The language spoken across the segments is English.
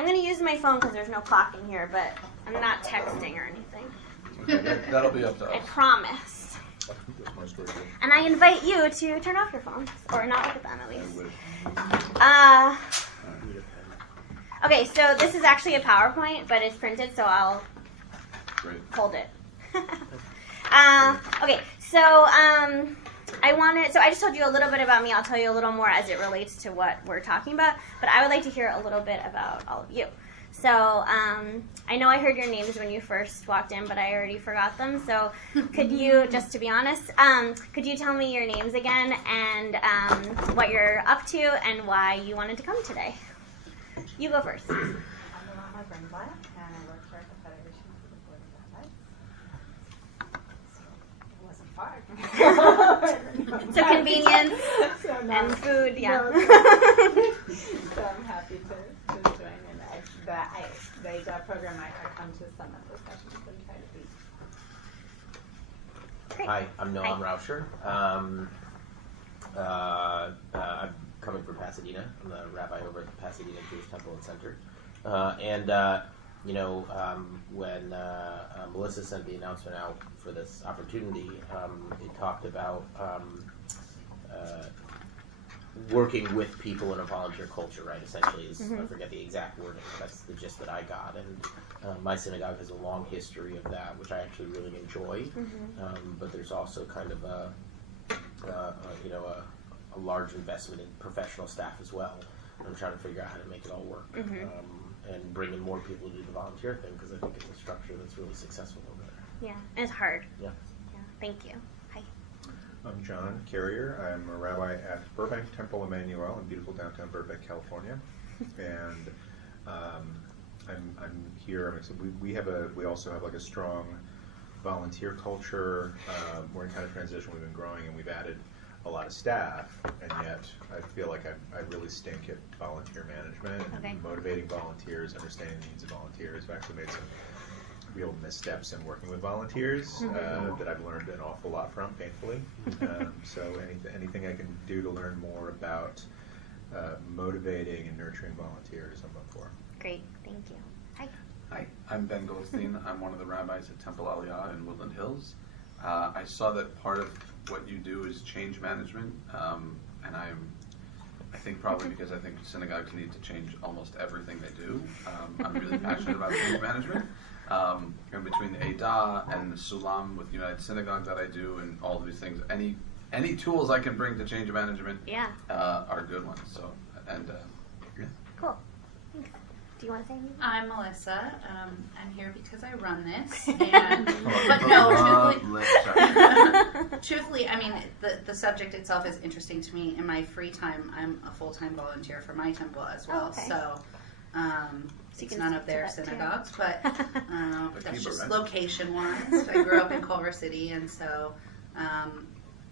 I'm going to use my phone because there's no clock in here, but I'm not texting or anything. Okay, that'll be up to us. I promise. That's my story. And I invite you to turn off your phones, or not look at them at least. Okay, so this is actually a PowerPoint, but it's printed, so I'll hold it. Okay, so I just told you a little bit about me. I'll tell you a little more as it relates to what we're talking about, but I would like to hear a little bit about all of you. So I know I heard your names when you first walked in, but I already forgot them. So could you, just to be honest, could you tell me your names again and what you're up to and why you wanted to come today? You go first. I'm Alana Brindley, and I work here at the Federation for the Board of Rabbis. It wasn't far. So convenience and food, yeah. So I'm happy to join, and the ADA program, I come to some of the sessions and try to be. Great. Hi, I'm Noam Rauscher. I'm coming from Pasadena. I'm the rabbi over at the Pasadena Jewish Temple and Center. When Melissa sent the announcement out for this opportunity, it talked about working with people in a volunteer culture, right? Essentially, I forget the exact wording. That's the gist that I got. And my synagogue has a long history of that, which I actually really enjoy. But there's also kind of a large investment in professional staff as well. I'm trying to figure out how to make it all work and bring in more people to do the volunteer thing, because I think it's a structure that's really successful over there. Yeah, and it's hard. Yeah. Thank you. Hi. I'm John Carrier. I'm a rabbi at Burbank Temple Emmanuel in beautiful downtown Burbank, California, and I'm here. We also have like a strong volunteer culture. We're in kind of transition. We've been growing, and we've added a lot of staff, and yet I feel like I really stink at volunteer management and motivating volunteers, understanding the needs of volunteers. I've actually made some real missteps in working with volunteers that I've learned an awful lot from, painfully. So anything I can do to learn more about motivating and nurturing volunteers, I'm up for. Great, thank you. Hi. Hi, I'm Ben Goldstein. I'm one of the rabbis at Temple Aliyah in Woodland Hills. I saw that part of what you do is change management, and I think probably because I think synagogues need to change almost everything they do. I'm really passionate about change management. And between the ADA and the Sulam with United Synagogue that I do and all of these things, any tools I can bring to change management are good ones. So, Cool. Thanks. Do you want to say anything? I'm Melissa. I'm here because I run this. But no, truthfully, I mean, the subject itself is interesting to me. In my free time, I'm a full-time volunteer for my temple as well. So it's none of their synagogues, but that's just location-wise. I grew up in Culver City, and so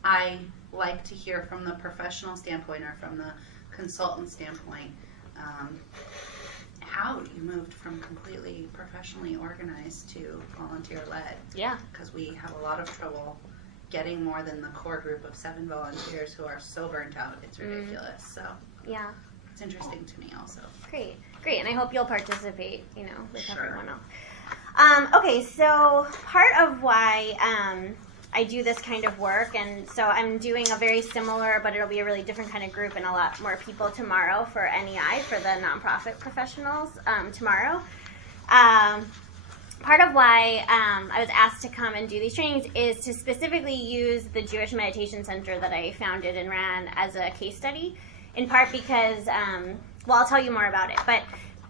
I like to hear from the professional standpoint or from the consultant standpoint how you moved from completely professionally organized to volunteer-led. Yeah. Because we have a lot of trouble getting more than the core group of 7 volunteers who are so burnt out. It's ridiculous. So yeah, it's interesting to me also. Great, and I hope you'll participate, with everyone else. Okay, so part of why I do this kind of work, and so I'm doing a very similar, but it'll be a really different kind of group and a lot more people tomorrow for NEI, for the nonprofit professionals tomorrow. Part of why I was asked to come and do these trainings is to specifically use the Jewish Meditation Center that I founded and ran as a case study, in part because, I'll tell you more about it, but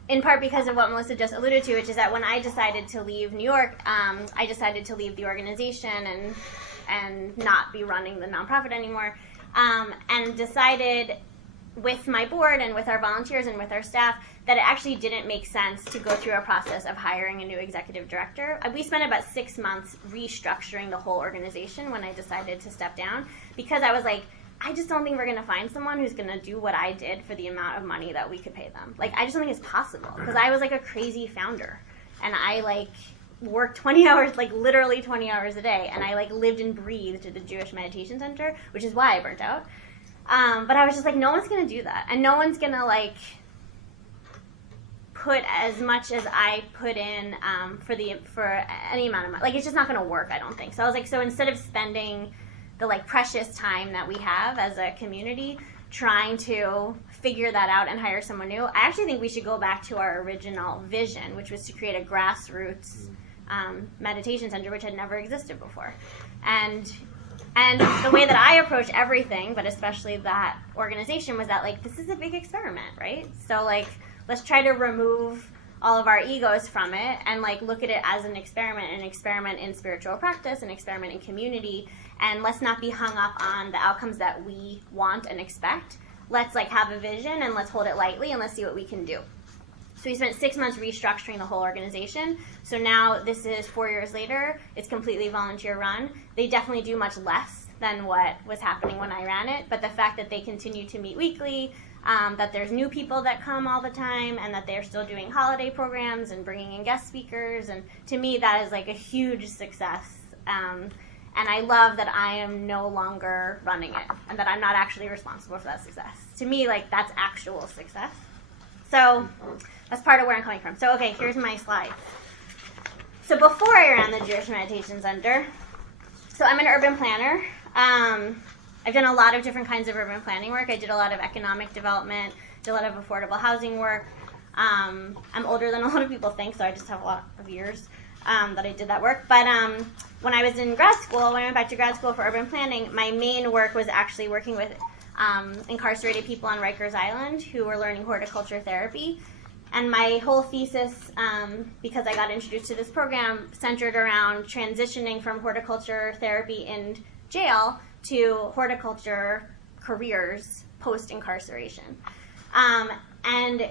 in part because of what Melissa just alluded to, which is that when I decided to leave New York, I decided to leave the organization and not be running the nonprofit anymore, and decided with my board and with our volunteers and with our staff that it actually didn't make sense to go through a process of hiring a new executive director. We spent about 6 months restructuring the whole organization when I decided to step down, because I was like, I just don't think we're going to find someone who's going to do what I did for the amount of money that we could pay them. I just don't think it's possible, because I was a crazy founder, and I worked 20 hours, literally 20 hours a day, and I lived and breathed at the Jewish Meditation Center, which is why I burnt out. But I was just no one's going to do that, and no one's going to put as much as I put in for any amount of money. Like, it's just not going to work, I don't think. So I was like, so instead of spending the like precious time that we have as a community trying to figure that out and hire someone new, I actually think we should go back to our original vision, which was to create a grassroots meditation center, which had never existed before. And the way that I approach everything, but especially that organization, was that, like, this is a big experiment, right? So, like, let's try to remove all of our egos from it and, like, look at it as an experiment in spiritual practice, an experiment in community, and let's not be hung up on the outcomes that we want and expect. Let's, like, have a vision, and let's hold it lightly, and let's see what we can do. So we spent 6 months restructuring the whole organization. So now this is 4 years later. It's completely volunteer run. They definitely do much less than what was happening when I ran it. But the fact that they continue to meet weekly, that there's new people that come all the time, and that they're still doing holiday programs and bringing in guest speakers. And to me, that is like a huge success. And I love that I am no longer running it and that I'm not actually responsible for that success. To me, like, that's actual success. So that's part of where I'm coming from. So, okay, here's my slide. So before I ran the Jewish Meditation Center, so I'm an urban planner. I've done a lot of different kinds of urban planning work. I did a lot of economic development, did a lot of affordable housing work. I'm older than a lot of people think, so I just have a lot of years that I did that work. But when I was in grad school, when I went back to grad school for urban planning, my main work was actually working with incarcerated people on Rikers Island who were learning horticulture therapy. And my whole thesis, because I got introduced to this program, centered around transitioning from horticulture therapy in jail to horticulture careers post-incarceration. And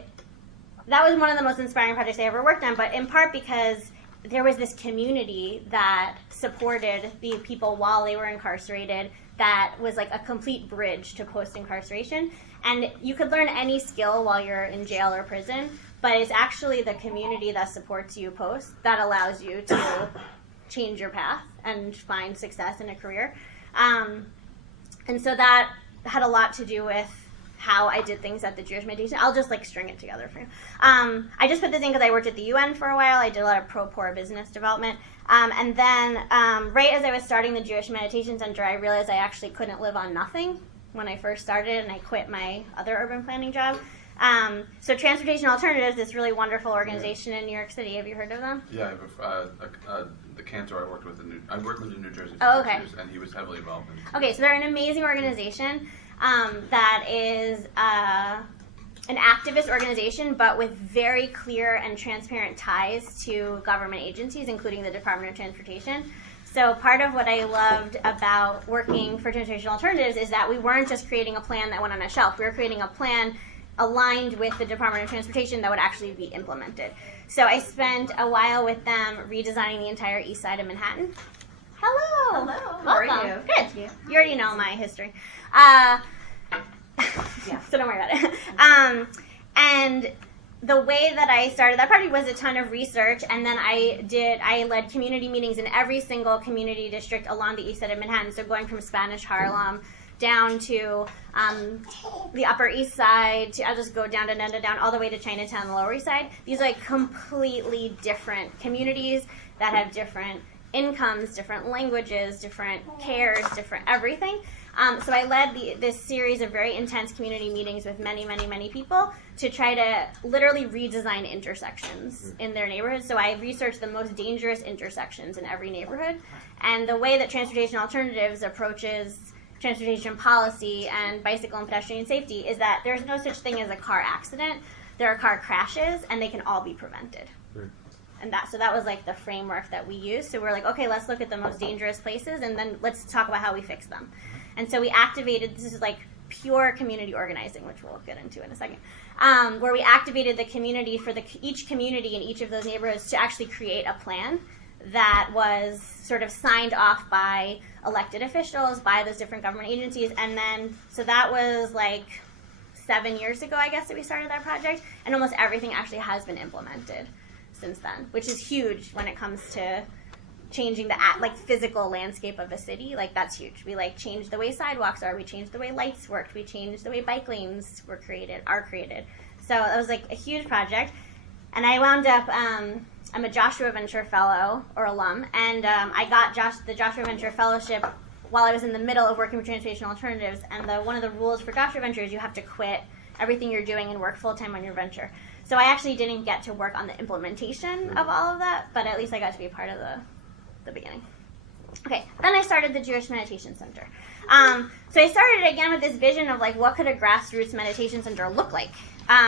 that was one of the most inspiring projects I ever worked on, but in part because there was this community that supported the people while they were incarcerated that was like a complete bridge to post-incarceration. And you could learn any skill while you're in jail or prison, but it's actually the community that supports you post that allows you to change your path and find success in a career. And so that had a lot to do with how I did things at the Jewish Meditation. I'll just like string it together for you. I just put this in because I worked at the UN for a while. I did a lot of pro-poor business development. And then right as I was starting the Jewish Meditation Center, I realized I actually couldn't live on nothing when I first started, and I quit my other urban planning job. So Transportation Alternatives, this really wonderful organization in New York City. Have you heard of them? Yeah, the cantor I worked with I worked with in New Jersey for 6 years, and he was heavily involved in it. Okay, so they're an amazing organization that is an activist organization, but with very clear and transparent ties to government agencies, including the Department of Transportation. So part of what I loved about working for Transportation Alternatives is that we weren't just creating a plan that went on a shelf. We were creating a plan aligned with the Department of Transportation that would actually be implemented. So I spent a while with them redesigning the entire east side of Manhattan. Hello. Hello. Welcome. How are you? Good. Thank you. You already know my history. Yeah. So don't worry about it. And the way that I started that project was a ton of research, and then I led community meetings in every single community district along the east side of Manhattan. So going from Spanish Harlem down to the Upper East Side, I'll just go down all the way to Chinatown and the Lower East Side. These are like completely different communities that have different incomes, different languages, different cares, different everything. So I led this series of very intense community meetings with many, many, many people to try to literally redesign intersections in their neighborhoods. So I researched the most dangerous intersections in every neighborhood. And the way that Transportation Alternatives approaches transportation policy and bicycle and pedestrian safety is that there's no such thing as a car accident. There are car crashes, and they can all be prevented. And so that was like the framework that we used. So we're like, okay, let's look at the most dangerous places, and then let's talk about how we fix them. And so we activated, this is like pure community organizing, which we'll get into in a second, where we activated the community for each community in each of those neighborhoods to actually create a plan that was sort of signed off by elected officials, by those different government agencies. And then, so that was like 7 years ago, I guess, that we started that project. And almost everything actually has been implemented since then, which is huge when it comes to changing the physical landscape of a city. Like, that's huge. We changed the way sidewalks are. We changed the way lights worked. We changed the way bike lanes are created. So that was like a huge project. And I wound up, I'm a Joshua Venture Fellow, or alum, and I got the Joshua Venture Fellowship while I was in the middle of working with Transportation Alternatives, and one of the rules for Joshua Venture is you have to quit everything you're doing and work full-time on your venture. So I actually didn't get to work on the implementation of all of that, but at least I got to be a part of the beginning. Okay, then I started the Jewish Meditation Center. So I started again with this vision of like, what could a grassroots meditation center look like?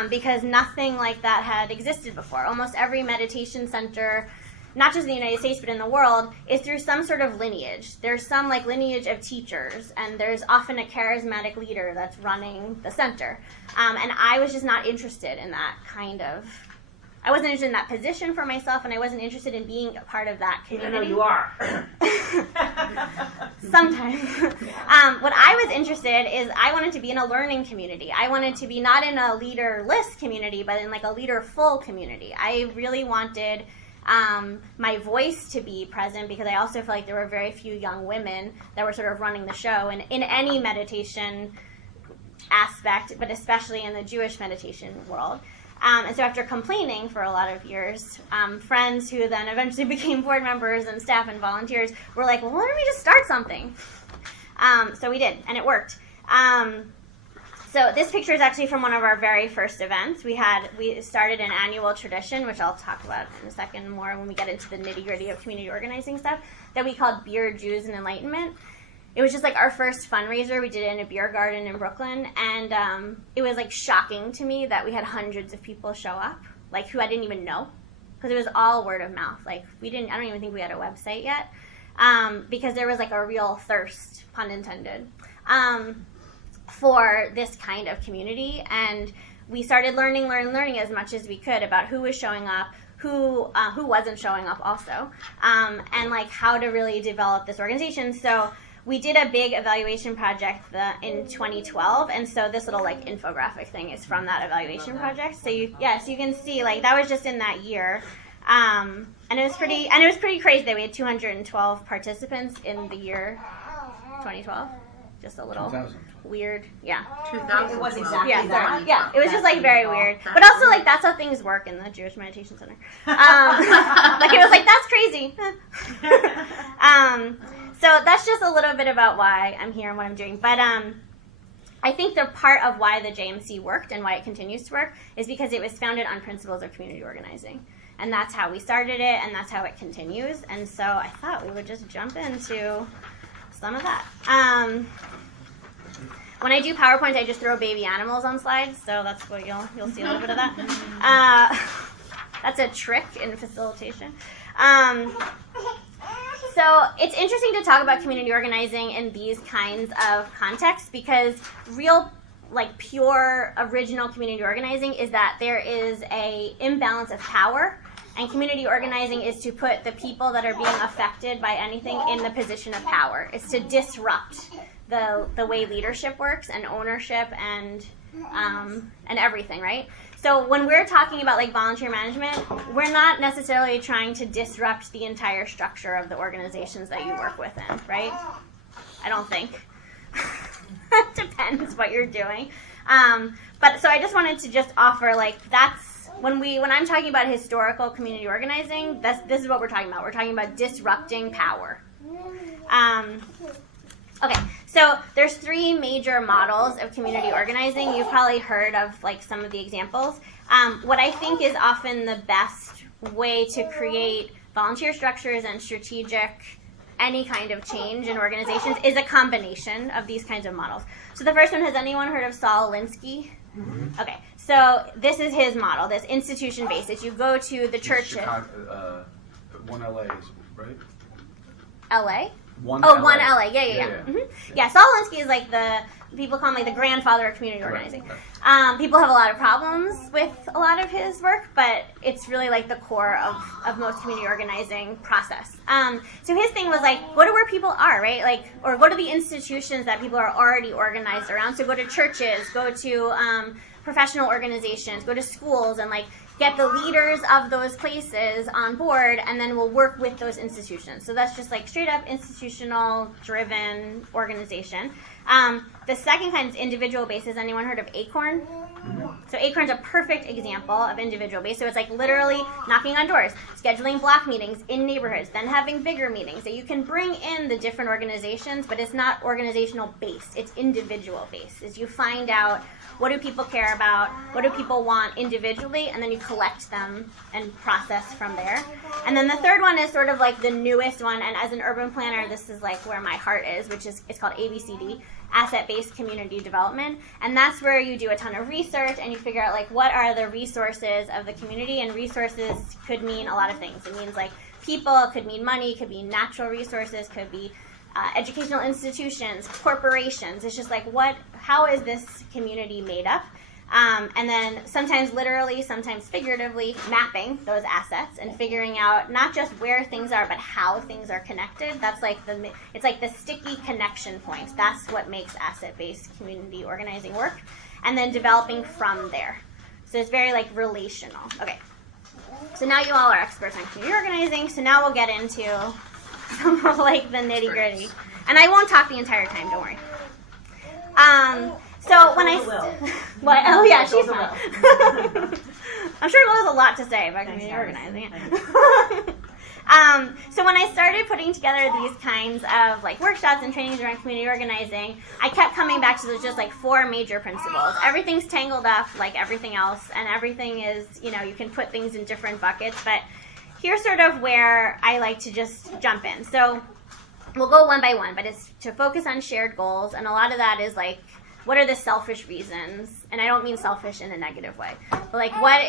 Because nothing like that had existed before. Almost every meditation center, not just in the United States, but in the world, is through some sort of lineage. There's some like lineage of teachers, and there's often a charismatic leader that's running the center. And I was just not interested in that I wasn't interested in that position for myself, and I wasn't interested in being a part of that community. Even though you are. Sometimes. What I was interested is I wanted to be in a learning community. I wanted to be not in a leader-less community, but in like a leader-full community. I really wanted my voice to be present, because I also feel like there were very few young women that were sort of running the show, and in any meditation aspect, but especially in the Jewish meditation world. And so after complaining for a lot of years, friends who then eventually became board members and staff and volunteers were like, well, why don't we just start something? So we did, and it worked. So this picture is actually from one of our very first events. We started an annual tradition, which I'll talk about in a second more when we get into the nitty-gritty of community organizing stuff, that we called Beer, Jews, and Enlightenment. It was just like our first fundraiser. We did it in a beer garden in Brooklyn, and it was like shocking to me that we had hundreds of people show up, like who I didn't even know, because it was all word of mouth. Like I don't even think we had a website yet, because there was like a real thirst, pun intended, for this kind of community, and we started learning as much as we could about who was showing up, who wasn't showing up also, and like how to really develop this organization. So we did a big evaluation project in 2012, and so this little like infographic thing is from that evaluation project. So you can see like that was just in that year, and it was pretty crazy that we had 212 participants in the year 2012. Just a little 2000. Weird, yeah. 2000. It was exactly Yeah, that. yeah, it was just like very weird, but also like that's how things work in the Jewish Meditation Center. Like it was like that's crazy. So that's just a little bit about why I'm here and what I'm doing. But I think the part of why the JMC worked and why it continues to work is because it was founded on principles of community organizing, and that's how we started it, and that's how it continues. And so I thought we would just jump into some of that. When I do PowerPoint, I just throw baby animals on slides, so that's what you'll see a little bit of that. That's a trick in facilitation. So it's interesting to talk about community organizing in these kinds of contexts, because real, like pure, original community organizing is that there is a imbalance of power, and community organizing is to put the people that are being affected by anything in the position of power. It's to disrupt the way leadership works and ownership and everything, right? So when we're talking about like volunteer management, we're not necessarily trying to disrupt the entire structure of the organizations that you work within, right? I don't think. It depends what you're doing. But so I just wanted to just offer like that's when I'm talking about historical community organizing, this is what we're talking about. We're talking about disrupting power. Okay, so there's three major models of community organizing. You've probably heard of like some of the examples. What I think is often the best way to create volunteer structures and strategic any kind of change in organizations is a combination of these kinds of models. So the first one, has anyone heard of Saul Alinsky? Mm-hmm. Okay, so this is his model, this institution-based. If you go to the churches. One LA, right? LA? One LA. Yeah. Mm-hmm. Yeah, Saul Alinsky is like people call him like the grandfather of community organizing. Right. People have a lot of problems with a lot of his work, but it's really like the core of most community organizing process. So his thing was like, go to where people are, right? Like, or go to the institutions that people are already organized around. So go to churches, go to professional organizations, go to schools, and like get the leaders of those places on board, and then we'll work with those institutions. So that's just like straight up institutional driven organization. The second kind is individual based. Has anyone heard of Acorn? So Acorn's a perfect example of individual based. So it's like literally knocking on doors, scheduling block meetings in neighborhoods, then having bigger meetings. So you can bring in the different organizations, but it's not organizational based. It's individual based. Is you find out what do people care about, what do people want individually, and then you collect them and process from there. And then the third one is sort of like the newest one, and as an urban planner, this is like where my heart is, which is, it's called ABCD, asset-based community development. And that's where you do a ton of research and you figure out like what are the resources of the community, and resources could mean a lot of things. It means like people, it could mean money, could be natural resources, could be educational institutions, corporations. It's just like how is this community made up? And then sometimes literally, sometimes figuratively mapping those assets and figuring out not just where things are, but how things are connected. That's like it's like the sticky connection points. That's what makes asset-based community organizing work. And then developing from there. So it's very like relational. Okay. So now you all are experts on community organizing. So now we'll get into some of like the nitty-gritty. And I won't talk the entire time, don't worry. So when what? Oh yeah, she's fine. I'm sure there's a lot to say about community organizing. So when I started putting together these kinds of like workshops and trainings around community organizing, I kept coming back to those just like 4 major principles. Everything's tangled up like everything else, and everything is, you can put things in different buckets, but here's sort of where I like to just jump in. So we'll go one by one, but it's to focus on shared goals, and a lot of that is like, what are the selfish reasons? And I don't mean selfish in a negative way, but like what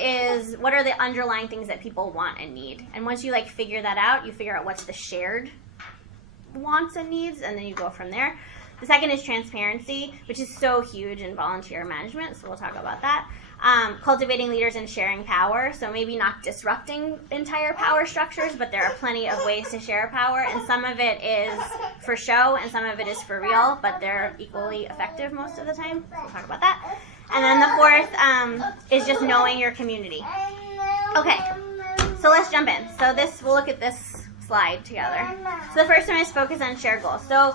are the underlying things that people want and need? And once you like figure that out, you figure out what's the shared wants and needs, and then you go from there. The second is transparency, which is so huge in volunteer management, so we'll talk about that. Cultivating leaders and sharing power, so maybe not disrupting entire power structures, but there are plenty of ways to share power, and some of it is for show and some of it is for real, but they're equally effective most of the time. We'll talk about that. And then the fourth is just knowing your community. Okay, so let's jump in. So we'll look at this slide together. So the first one is focus on shared goals. So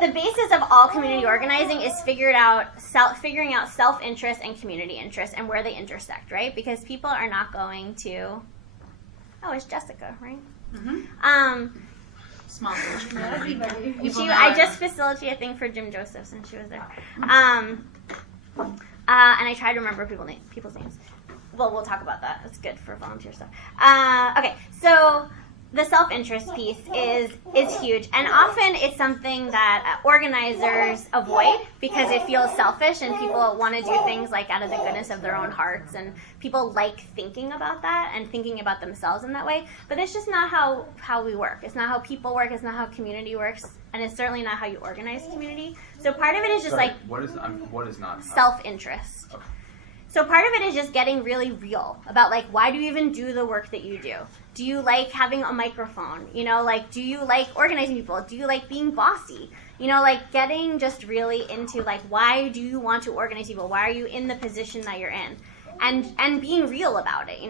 the basis of all community organizing is figuring out self-interest and community interest and where they intersect, right? Because people are not going to... Oh, it's Jessica, right? Mm-hmm. Small community. I just facilitated a thing for Jim Josephs, and she was there. And I tried to remember people's names. Well, we'll talk about that. It's good for volunteer stuff. Okay, so... the self-interest piece is huge, and often it's something that organizers avoid because it feels selfish, and people want to do things like out of the goodness of their own hearts, and people like thinking about that and thinking about themselves in that way. But it's just not how we work. It's not how people work. It's not how community works, and it's certainly not how you organize community. So part of it is just what is not self-interest. Okay. So part of it is just getting really real about like, why do you even do the work that you do? Do you like having a microphone? Do you like organizing people? Do you like being bossy? Getting just really into like, why do you want to organize people? Why are you in the position that you're in? And being real about it,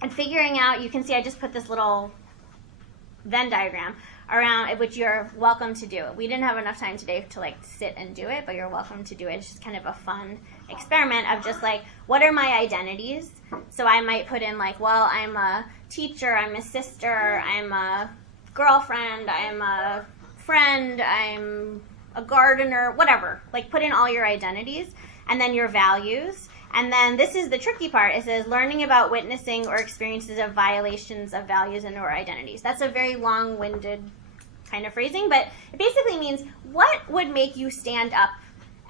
And figuring out, you can see I just put this little Venn diagram around which you're welcome to do. We didn't have enough time today to like sit and do it, but you're welcome to do it. It's just kind of a fun experiment of just like, what are my identities? So I might put in like, well, I'm a teacher, I'm a sister, I'm a girlfriend, I'm a friend, I'm a gardener, whatever. Like put in all your identities and then your values. And then this is the tricky part. It says learning about witnessing or experiences of violations of values and or identities. That's a very long-winded kind of phrasing, but it basically means what would make you stand up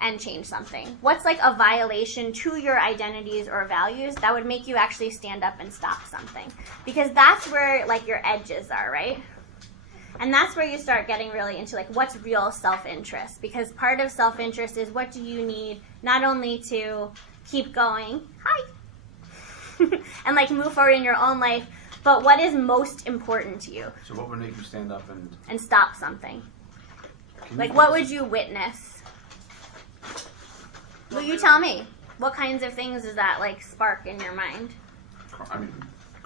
and change something? What's like a violation to your identities or values that would make you actually stand up and stop something? Because that's where like your edges are, right? And that's where you start getting really into like what's real self-interest, because part of self-interest is what do you need not only to keep going, and like move forward in your own life, but what is most important to you? So what would make you stand up and stop something? Like what would you witness? Will you tell me? What kinds of things does that like spark in your mind?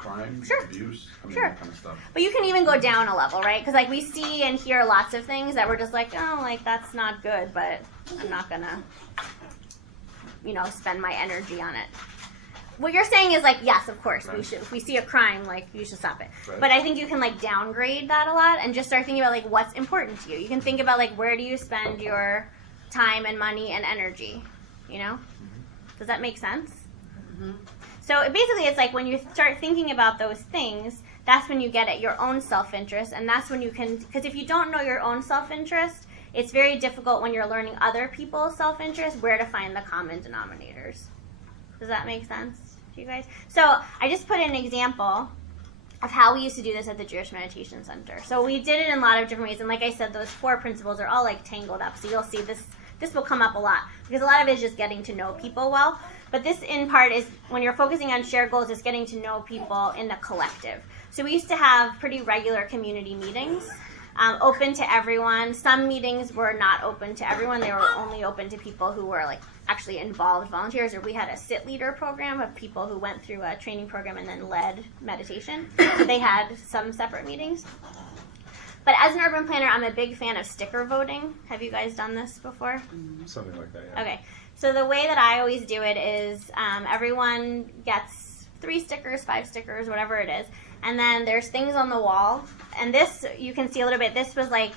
crime, Sure. abuse, Sure. that kind of stuff. But you can even go down a level, right? Because like we see and hear lots of things that we're just like, oh, like that's not good, but I'm not gonna, spend my energy on it. What you're saying is like, yes, of course, we should. If we see a crime, like you should stop it. Right. But I think you can like downgrade that a lot and just start thinking about like what's important to you. You can think about like where do you spend your time and money and energy, Does that make sense? Mm-hmm. So basically it's like when you start thinking about those things, that's when you get at your own self-interest, and that's when you can, because if you don't know your own self-interest, it's very difficult when you're learning other people's self-interest where to find the common denominators. Does that make sense to you guys? So I just put an example of how we used to do this at the Jewish Meditation Center. So we did it in a lot of different ways, and like I said, those 4 principles are all like tangled up, so you'll see this will come up a lot, because a lot of it is just getting to know people well. But this, in part, is when you're focusing on shared goals, is getting to know people in the collective. So we used to have pretty regular community meetings, open to everyone. Some meetings were not open to everyone. They were only open to people who were like actually involved volunteers, or we had a sit leader program of people who went through a training program and then led meditation. So they had some separate meetings. But as an urban planner, I'm a big fan of sticker voting. Have you guys done this before? Something like that, yeah. Okay. So the way that I always do it is everyone gets 3 stickers, 5 stickers, whatever it is. And then there's things on the wall. And this, you can see a little bit, this was like,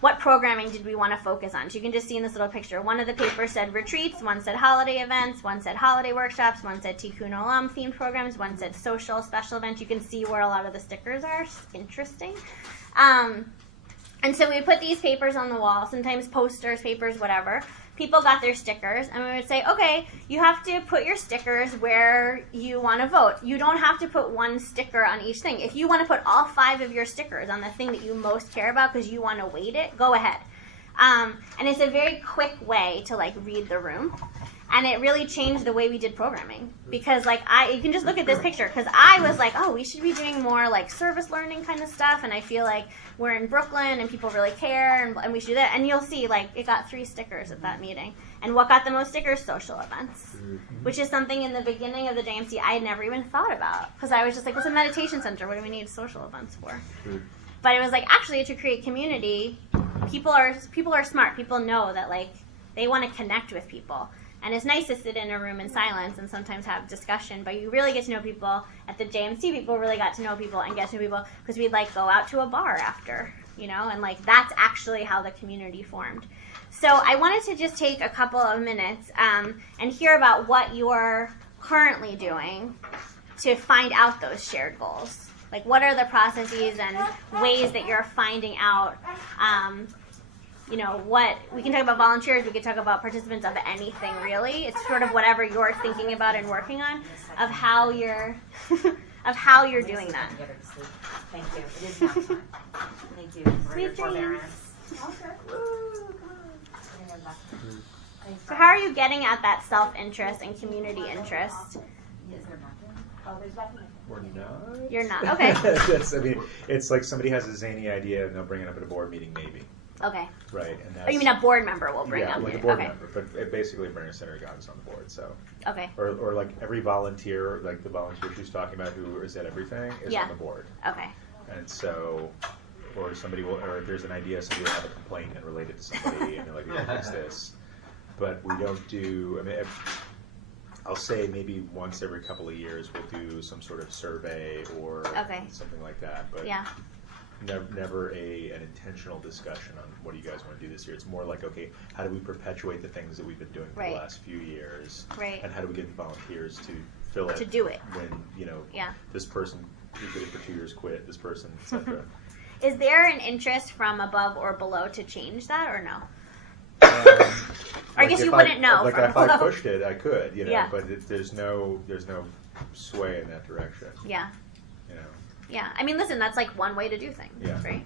what programming did we want to focus on? So you can just see in this little picture. One of the papers said retreats, one said holiday events, one said holiday workshops, one said Tikkun Olam themed programs, one said social special events. You can see where a lot of the stickers are. It's interesting. And so we would put these papers on the wall, sometimes posters, papers, whatever. People got their stickers, and we would say, okay, you have to put your stickers where you want to vote. You don't have to put 1 sticker on each thing. If you want to put all 5 of your stickers on the thing that you most care about because you want to weight it, go ahead. And it's a very quick way to like read the room. And it really changed the way we did programming, because like you can just look at this picture, because I was like, oh, we should be doing more like service learning kind of stuff, and I feel like we're in Brooklyn and people really care, and we should do that. And you'll see like it got 3 stickers at that meeting. And what got the most stickers? Social events, which is something in the beginning of the JMC I had never even thought about, because I was just like, it's a meditation center, what do we need social events for? But it was like, actually, to create community, people are smart. People know that like they want to connect with people. And it's nice to sit in a room in silence and sometimes have discussion, but you really get to know people. At the JMC, people really got to know people and get to know people because we'd like go out to a bar after, and like that's actually how the community formed. So I wanted to just take a couple of minutes and hear about what you're currently doing to find out those shared goals. Like, what are the processes and ways that you're finding out what we can talk about volunteers, we can talk about participants of anything really. It's sort of whatever you're thinking about and working on of how you're doing that. Thank you. It is now time. Thank you for your forbearance. So how are you getting at that self-interest and community interest? We're not. You're not. Okay. It's like somebody has a zany idea and they'll bring it up at a board meeting maybe. Okay. Right, and that's... Oh, you mean a board member will bring up? Yeah, like a board member, but it basically bring a center goddess on the board, so... Okay. Or like every volunteer, like the volunteer she's talking about who is at everything, is on the board. Okay. And so, or somebody will, or if there's an idea, somebody will have a complaint and relate it to somebody, and they're like, we gotta fix this. But we don't do, I'll say maybe once every couple of years we'll do some sort of survey or something like that, but never an intentional discussion on what do you guys want to do this year. It's more like, okay, how do we perpetuate the things that we've been doing for the last few years, and how do we get the volunteers to fill it, to do it when this person who did it for 2 years quit, this person, etc. Is there an interest from above or below to change that, or no? Or I guess you wouldn't know. Like if I pushed it, I could, but there's no sway in that direction. Yeah. Yeah, listen, that's like one way to do things, right?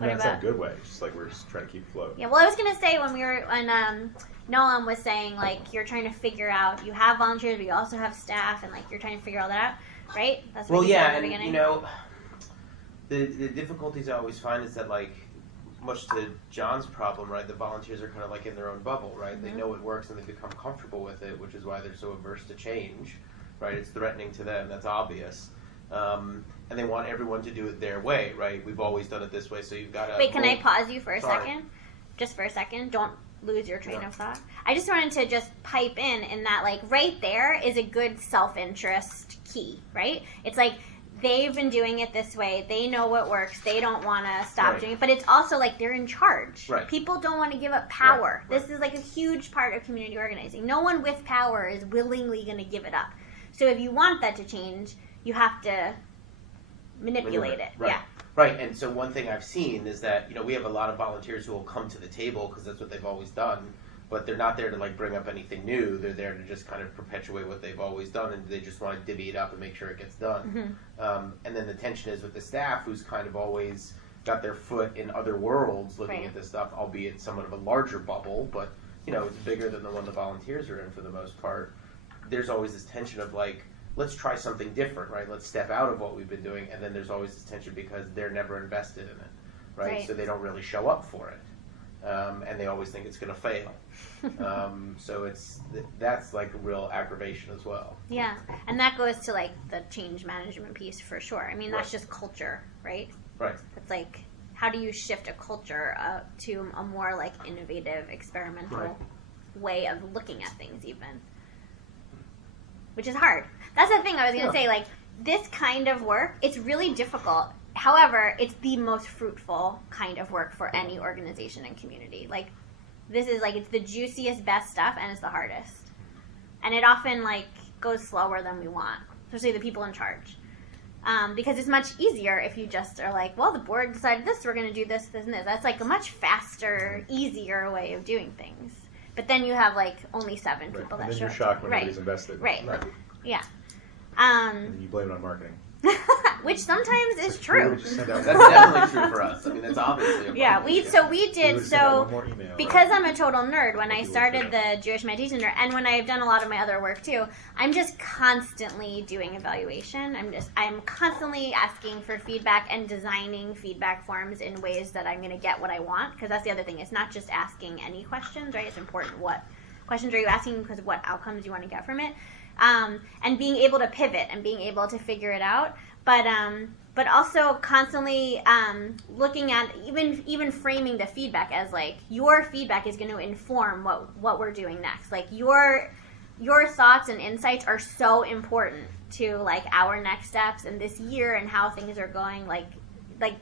That's not a good way. It's just like we're just trying to keep afloat. Yeah, well, I was gonna say when Noam was saying like you're trying to figure out, you have volunteers, but you also have staff, and like you're trying to figure all that out, right? That's what you said at the beginning. The difficulties I always find is that like, much to John's problem, right? The volunteers are kind of like in their own bubble, right? Mm-hmm. They know it works and they become comfortable with it, which is why they're so averse to change. right? It's threatening to them. That's obvious. And they want everyone to do it their way, right? We've always done it this way, so you've got to... Wait, can I pause you for a second? Just for a second. Don't lose your train of thought. I just wanted to just pipe in that, like, right there is a good self-interest key, right? It's like, they've been doing it this way. They know what works. They don't want to stop doing it. But it's also like they're in charge. Right. People don't want to give up power. Right. This is like a huge part of community organizing. No one with power is willingly going to give it up. So if you want that to change, you have to manipulate it. Right. Yeah. Right, and so one thing I've seen is that, we have a lot of volunteers who will come to the table because that's what they've always done, but they're not there to, like, bring up anything new. They're there to just kind of perpetuate what they've always done, and they just want to divvy it up and make sure it gets done. Mm-hmm. And then the tension is with the staff, who's kind of always got their foot in other worlds looking at this stuff, albeit somewhat of a larger bubble, but, it's bigger than the one the volunteers are in for the most part. There's always this tension of, like, let's try something different, right? Let's step out of what we've been doing, and then there's always this tension because they're never invested in it, right? So they don't really show up for it, and they always think it's going to fail. So that's like a real aggravation as well. Yeah, and that goes to like the change management piece for sure. I mean, that's just culture, right? Right. It's like, how do you shift a culture to a more like innovative, experimental way of looking at things even? Which is hard. That's the thing I was going to say, like, this kind of work, it's really difficult. However, it's the most fruitful kind of work for any organization and community. Like, this is, like, it's the juiciest, best stuff, and it's the hardest. And it often, like, goes slower than we want, especially the people in charge. Because it's much easier if you just are like, well, the board decided this, we're going to do this, this, and this. That's, like, a much faster, easier way of doing things. But then you have, like, only 7 people that show up. And then you're shocked when nobody's invested. Right. Yeah. And you blame it on marketing. Which sometimes is true. That's definitely true for us. I mean, that's obviously a because I'm a total nerd, when I started the Jewish Meditation Center, and when I've done a lot of my other work too, I'm just constantly doing evaluation. I'm constantly asking for feedback and designing feedback forms in ways that I'm going to get what I want, because that's the other thing. It's not just asking any questions, right? It's important what questions are you asking because of what outcomes you want to get from it. And being able to pivot and being able to figure it out, but also constantly looking at even framing the feedback as like your feedback is going to inform what we're doing next. Like your thoughts and insights are so important to like our next steps and this year and how things are going. Like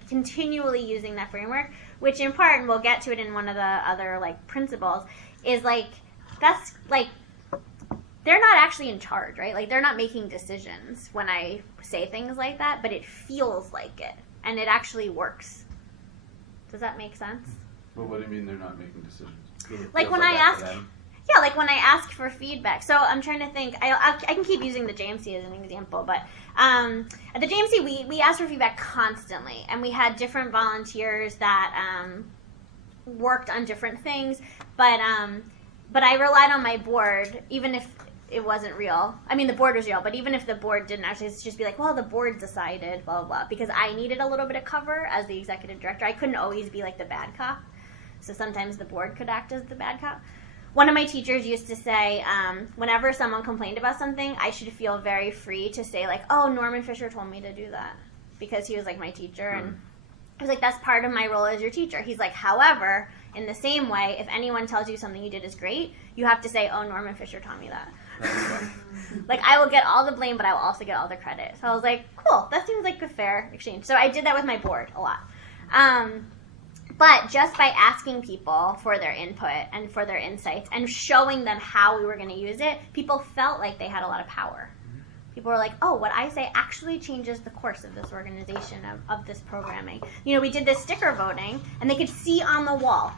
continually using that framework, which in part, and we'll get to it in one of the other like principles, is like that's like. They're not actually in charge, right? Like, they're not making decisions when I say things like that, but it feels like it, and it actually works. Does that make sense? Well, what do you mean they're not making decisions? Like, when I ask... Yeah, like when I ask for feedback. So I'm trying to think. I can keep using the JMC as an example, but at the JMC, we asked for feedback constantly, and we had different volunteers that worked on different things, but I relied on my board, even if it wasn't real. I mean, the board was real, but even if the board didn't actually, it's just be like, well, the board decided, blah, blah, blah, because I needed a little bit of cover as the executive director. I couldn't always be like the bad cop, so sometimes the board could act as the bad cop. One of my teachers used to say, whenever someone complained about something, I should feel very free to say, like, oh, Norman Fisher told me to do that, because he was, like, my teacher, and I was like, that's part of my role as your teacher. He's like, however, in the same way, if anyone tells you something you did is great, you have to say, oh, Norman Fisher taught me that. Like, I will get all the blame, but I will also get all the credit. So I was like, cool, that seems like a fair exchange. So I did that with my board a lot. But just by asking people for their input and for their insights and showing them how we were going to use it, people felt like they had a lot of power. People were like, oh, what I say actually changes the course of this organization, of this programming. You know, we did this sticker voting, and they could see on the wall,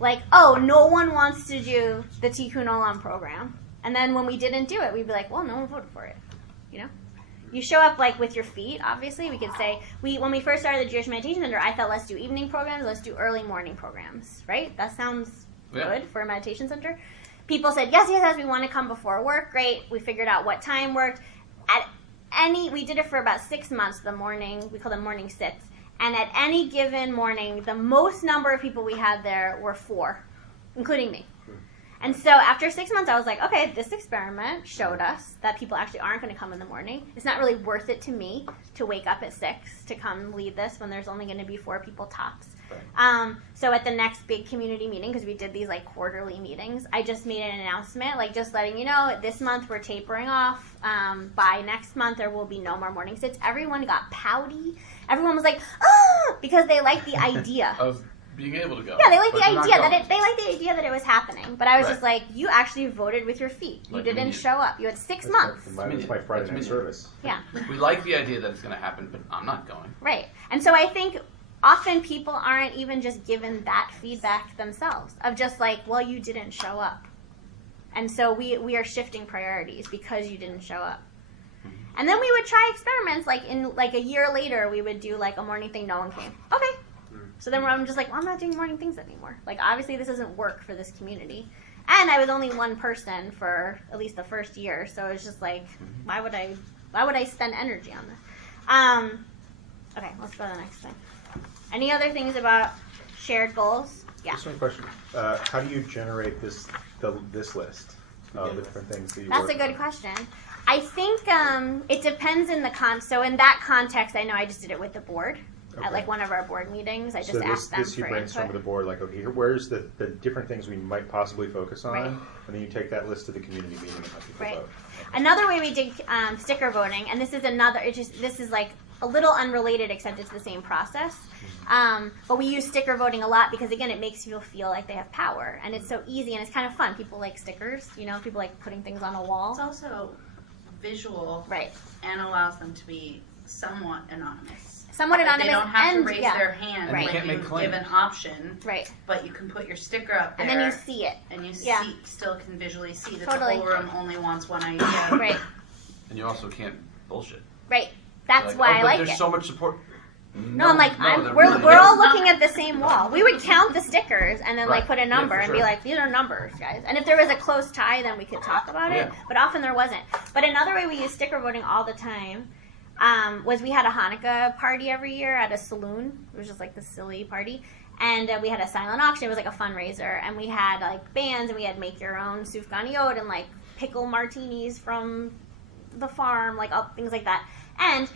like, oh, no one wants to do the Tikkun Olam program. And then when we didn't do it, we'd be like, well, no one voted for it, you know? You show up, like, with your feet, obviously. We could say, when we first started the Jewish Meditation Center, I thought, let's do evening programs, let's do early morning programs, right? That sounds good for a meditation center. People said, yes, we want to come before work. Great. We figured out what time worked. We did it for about 6 months, the morning, we call them morning sits. And at any given morning, the most number of people we had there were 4, including me. And so after 6 months, I was like, okay, this experiment showed us that people actually aren't going to come in the morning. It's not really worth it to me to wake up at 6 to come lead this when there's only going to be 4 people tops. Right. So at the next big community meeting, because we did these like quarterly meetings, I just made an announcement, like just letting you know, this month we're tapering off. By next month there will be no more morning sits. Everyone got pouty. Everyone was like, oh, because they liked the idea of being able to go. Yeah, they liked the but they're idea not that they liked the idea that it was happening. But I was Right. just like, you actually voted with your feet. You Like didn't me. show up. You had 6 That's months. That's my Friday That's night me. service. Yeah, We like the idea that it's going to happen, but I'm not going. right. And so I think often people aren't even just given that feedback themselves of just like, well, you didn't show up. And so we are shifting priorities because you didn't show up. And then we would try experiments, like in like a year later, we would do like a morning thing, no one came. Okay. So then I'm just like, well, I'm not doing morning things anymore. Like, obviously this doesn't work for this community. And I was only one person for at least the first year, so it was just like, why would I spend energy on this? Okay, let's go to the next thing. Any other things about shared goals? Yeah. Just one question. How do you generate this list of the different things that you That's work a good question. I think it depends in the so in that context, I know I just did it with the board. At Okay. like one of our board meetings, I just So asked them this you for brainstorm input. with the board, like, okay, where's the different things we might possibly focus on, Right. and then you take that list to the community meeting and have people Right. vote. Another way we did sticker voting, and this is another. This is like a little unrelated, except it's the same process. But we use sticker voting a lot because again, it makes people feel like they have power, and it's so easy and it's kind of fun. People like stickers, people like putting things on a wall. It's also visual, Right. and allows them to be somewhat anonymous. Somewhat anonymous. They don't have and, to raise yeah, their hand Right. when Can't you make claims. give an option, Right. but you can put your sticker up there, And then you see it. and you Yeah. still can visually see that Totally. the whole room only wants one idea. Right. And you also can't bullshit. Right. That's Like, why oh, I but like there's it. so much support. No, I'm like, there we're really all isn't. looking at the same wall. We would count the stickers and then like Right. put a Yeah, number for and be sure. like, these are numbers, guys. And if there was a close tie, then we could talk about it. Yeah. But often there wasn't. But another way we use sticker voting all the time was we had a Hanukkah party every year at a saloon. It was just like this silly party. And we had a silent auction. It was like a fundraiser. And we had like bands and we had make your own sufganiyot and like pickle martinis from the farm, like all things like that. And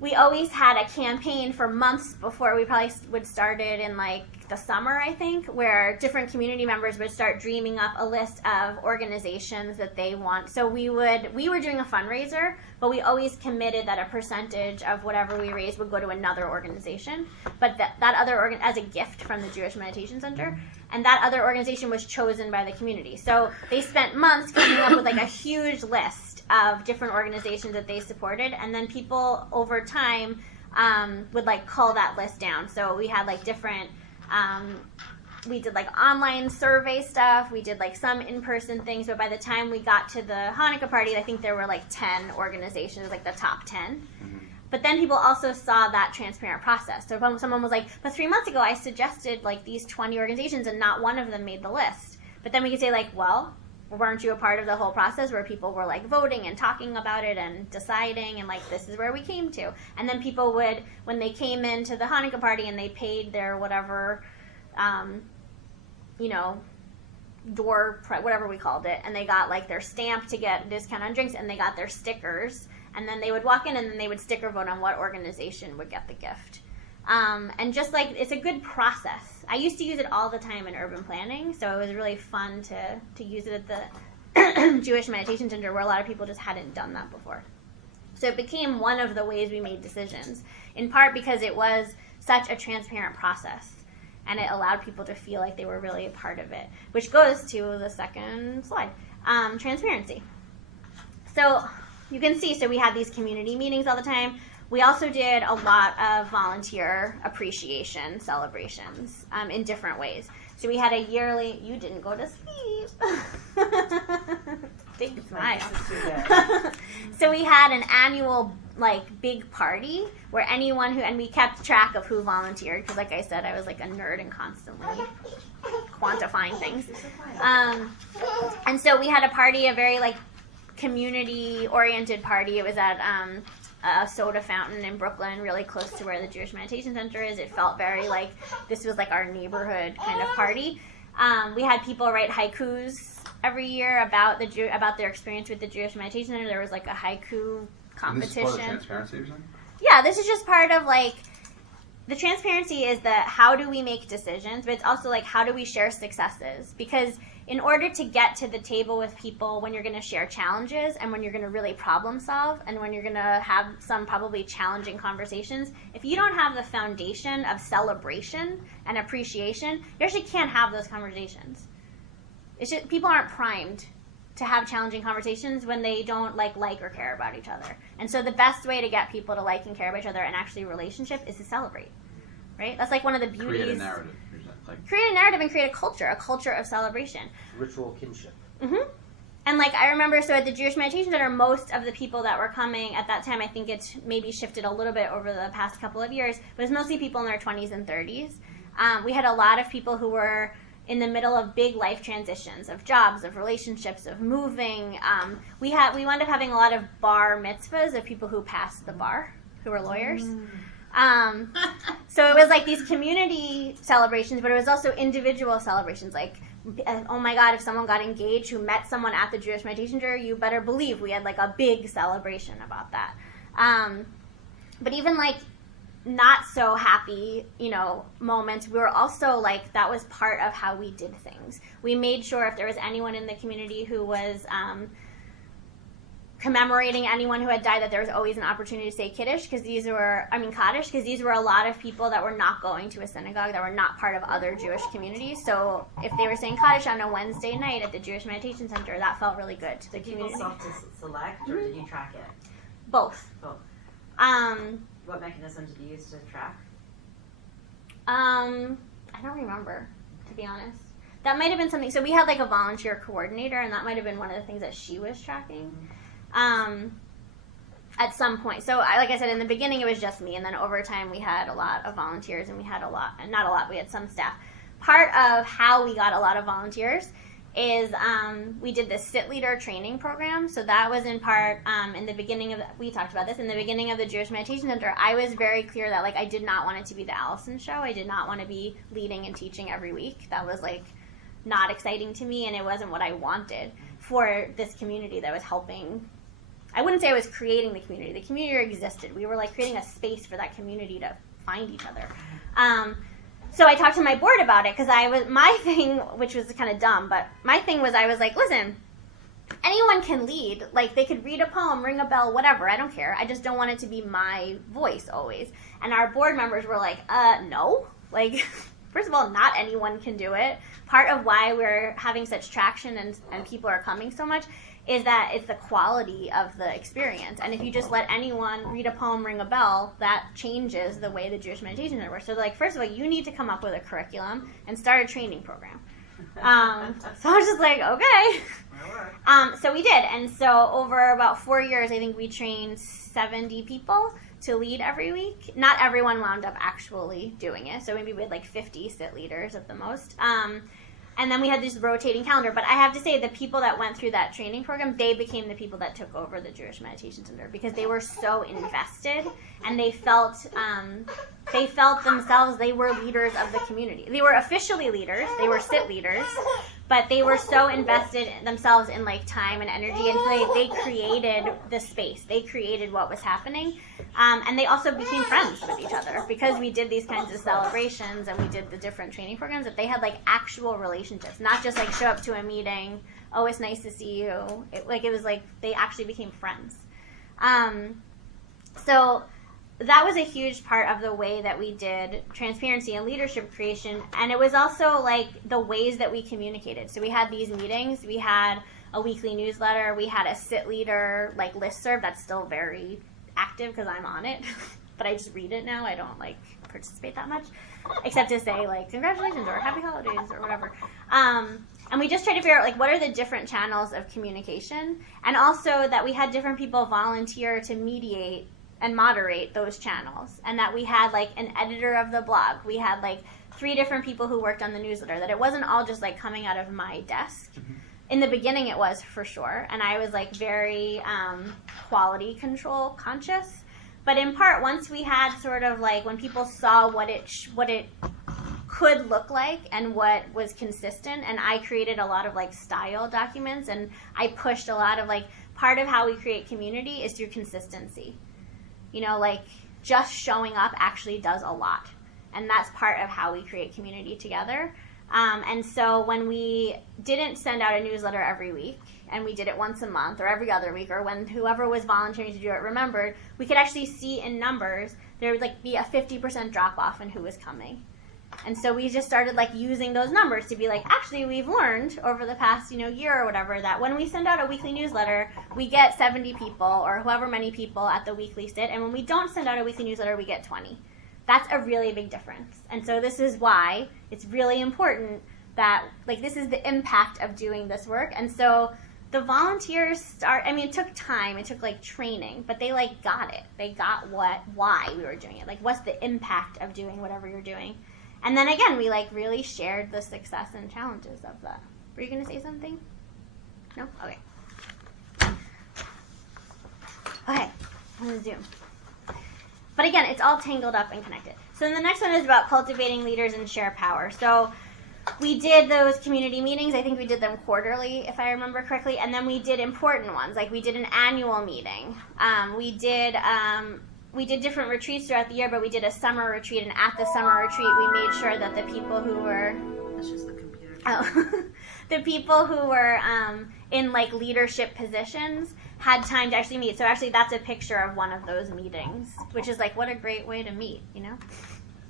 we always had a campaign for months before we probably would start it in like the summer, I think, where different community members would start dreaming up a list of organizations that they want. So we were doing a fundraiser, but we always committed that a percentage of whatever we raised would go to another organization. But that other as a gift from the Jewish Meditation Center. And that other organization was chosen by the community. So they spent months coming up with like a huge list of different organizations that they supported, and then people over time would like cull that list down. So we had like different we did like online survey stuff, we did like some in-person things, but by the time we got to the Hanukkah party, I think there were like 10 organizations, like the top 10. But then people also saw that transparent process. So if someone was like, but 3 months ago I suggested like these 20 organizations and not one of them made the list. But then we could say like, well, weren't you a part of the whole process where people were like voting and talking about it and deciding and like this is where we came to? And then people would, when they came into the Hanukkah party and they paid their whatever, whatever we called it, and they got like their stamp to get a discount on drinks and they got their stickers, and then they would walk in and then they would sticker vote on what organization would get the gift. And just like, it's a good process. I used to use it all the time in urban planning, so it was really fun to use it at the Jewish Meditation Center where a lot of people just hadn't done that before. So it became one of the ways we made decisions, in part because it was such a transparent process and it allowed people to feel like they were really a part of it, which goes to the second slide, transparency. So you can see, so we had these community meetings all the time. We also did a lot of volunteer appreciation celebrations in different ways. So we had a yearly, you didn't go to sleep. Big smile. So we had an annual like big party where anyone and we kept track of who volunteered because like I said, I was like a nerd and constantly quantifying things. And so we had a party, a very like community oriented party. It was at a soda fountain in Brooklyn, really close to where the Jewish Meditation Center is. It felt very like this was like our neighborhood kind of party. We had people write haikus every year about about their experience with the Jewish Meditation Center. There was like a haiku competition. And this is part of transparency, you're saying? Yeah, this is just part of like the transparency is the how do we make decisions, but it's also like how do we share successes? Because in order to get to the table with people when you're going to share challenges and when you're going to really problem solve and when you're going to have some probably challenging conversations, if you don't have the foundation of celebration and appreciation, you actually can't have those conversations. It's just, people aren't primed to have challenging conversations when they don't like or care about each other. And so the best way to get people to like and care about each other and actually relationship is to celebrate, right? That's like one of the beauties. Create a narrative. Create a narrative and create a culture of celebration. Ritual kinship. Mm-hmm. And like I remember, so at the Jewish Meditation Center, most of the people that were coming at that time, I think it's maybe shifted a little bit over the past couple of years, but it was mostly people in their 20s and 30s. We had a lot of people who were in the middle of big life transitions, of jobs, of relationships, of moving. We wound up having a lot of bar mitzvahs of people who passed the bar, who were lawyers. So it was like these community celebrations, but it was also individual celebrations. Like, oh my God, if someone got engaged who met someone at the Jewish Meditation Center, you better believe we had like a big celebration about that. But even like not so happy, moments, we were also like, that was part of how we did things. We made sure if there was anyone in the community who was commemorating anyone who had died, that there was always an opportunity to say Kaddish, because these were a lot of people that were not going to a synagogue, that were not part of other Jewish communities. So if they were saying Kaddish on a Wednesday night at the Jewish Meditation Center, that felt really good to the community. Did people self-select, or did you track it? Both. What mechanism did you use to track? I don't remember, to be honest. That might have been something. So we had like a volunteer coordinator, and that might have been one of the things that she was tracking. At some point. So like I said, in the beginning it was just me, and then over time we had a lot of volunteers, and we had we had some staff. Part of how we got a lot of volunteers is we did the sit leader training program. So that was in part in the beginning we talked about this in the beginning of the Jewish Meditation Center. I was very clear that like I did not want it to be the Alison show. I did not want to be leading and teaching every week. That was like not exciting to me, and it wasn't what I wanted for this community that was helping. I wouldn't say I was creating the community. The community existed. We were like creating a space for that community to find each other. So I talked to my board about it, because my thing, which was kind of dumb, but my thing was I was like, listen, anyone can lead. Like they could read a poem, ring a bell, whatever. I don't care. I just don't want it to be my voice always. And our board members were like, no. Like, first of all, not anyone can do it. Part of why we're having such traction and people are coming so much is that it's the quality of the experience. And if you just let anyone read a poem, ring a bell, that changes the way the Jewish Meditation Center works. So like, first of all, you need to come up with a curriculum and start a training program. So I was just like, okay. So we did. And so over about 4 years, I think we trained 70 people to lead every week. Not everyone wound up actually doing it. So maybe we had like 50 sit leaders at the most. And then we had this rotating calendar. But I have to say, the people that went through that training program, they became the people that took over the Jewish Meditation Center, because they were so invested, and they felt themselves, they were leaders of the community. They were officially leaders. They were sit leaders. But they were so invested themselves in like time and energy, and they created the space. They created what was happening. And they also became friends with each other, because we did these kinds of celebrations and we did the different training programs, that they had like actual relationships, not just like show up to a meeting, oh, it's nice to see you. It was like they actually became friends. So that was a huge part of the way that we did transparency and leadership creation. And it was also like the ways that we communicated. So we had these meetings, we had a weekly newsletter, we had a sit leader like listserv that's still very active because I'm on it, but I just read it now. I don't like participate that much, except to say like congratulations or happy holidays or whatever. And we just tried to figure out like what are the different channels of communication, and also that we had different people volunteer to mediate and moderate those channels, and that we had like an editor of the blog. We had like 3 different people who worked on the newsletter, that it wasn't all just like coming out of my desk. In the beginning it was, for sure, and I was like very quality control conscious. But in part, once we had sort of like, when people saw what it could look like and what was consistent. And I created a lot of like style documents, and I pushed a lot of like, part of how we create community is through consistency. You know, like just showing up actually does a lot. And that's part of how we create community together. And so when we didn't send out a newsletter every week, and we did it once a month or every other week, or when whoever was volunteering to do it remembered, we could actually see in numbers there would like be a 50% drop off in who was coming. And so we just started like using those numbers to be like, actually we've learned over the past year or whatever that when we send out a weekly newsletter, we get 70 people or however many people at the weekly sit, and when we don't send out a weekly newsletter, we get 20. That's a really big difference. And so this is why it's really important that like this is the impact of doing this work. And so the volunteers it took time, it took like training, but they like got it. They got why we were doing it. Like what's the impact of doing whatever you're doing. And then again, we like really shared the success and challenges of that. Were you going to say something? No? Okay. Okay, I'm going to zoom. But again, it's all tangled up and connected. So then the next one is about cultivating leaders and share power. So we did those community meetings. I think we did them quarterly, if I remember correctly. And then we did important ones. Like we did an annual meeting. We did different retreats throughout the year, but we did a summer retreat. And at the summer retreat, we made sure that the people who were... That's just the computer. Oh. The people who were in like leadership positions had time to actually meet. So actually that's a picture of one of those meetings, which is like, what a great way to meet,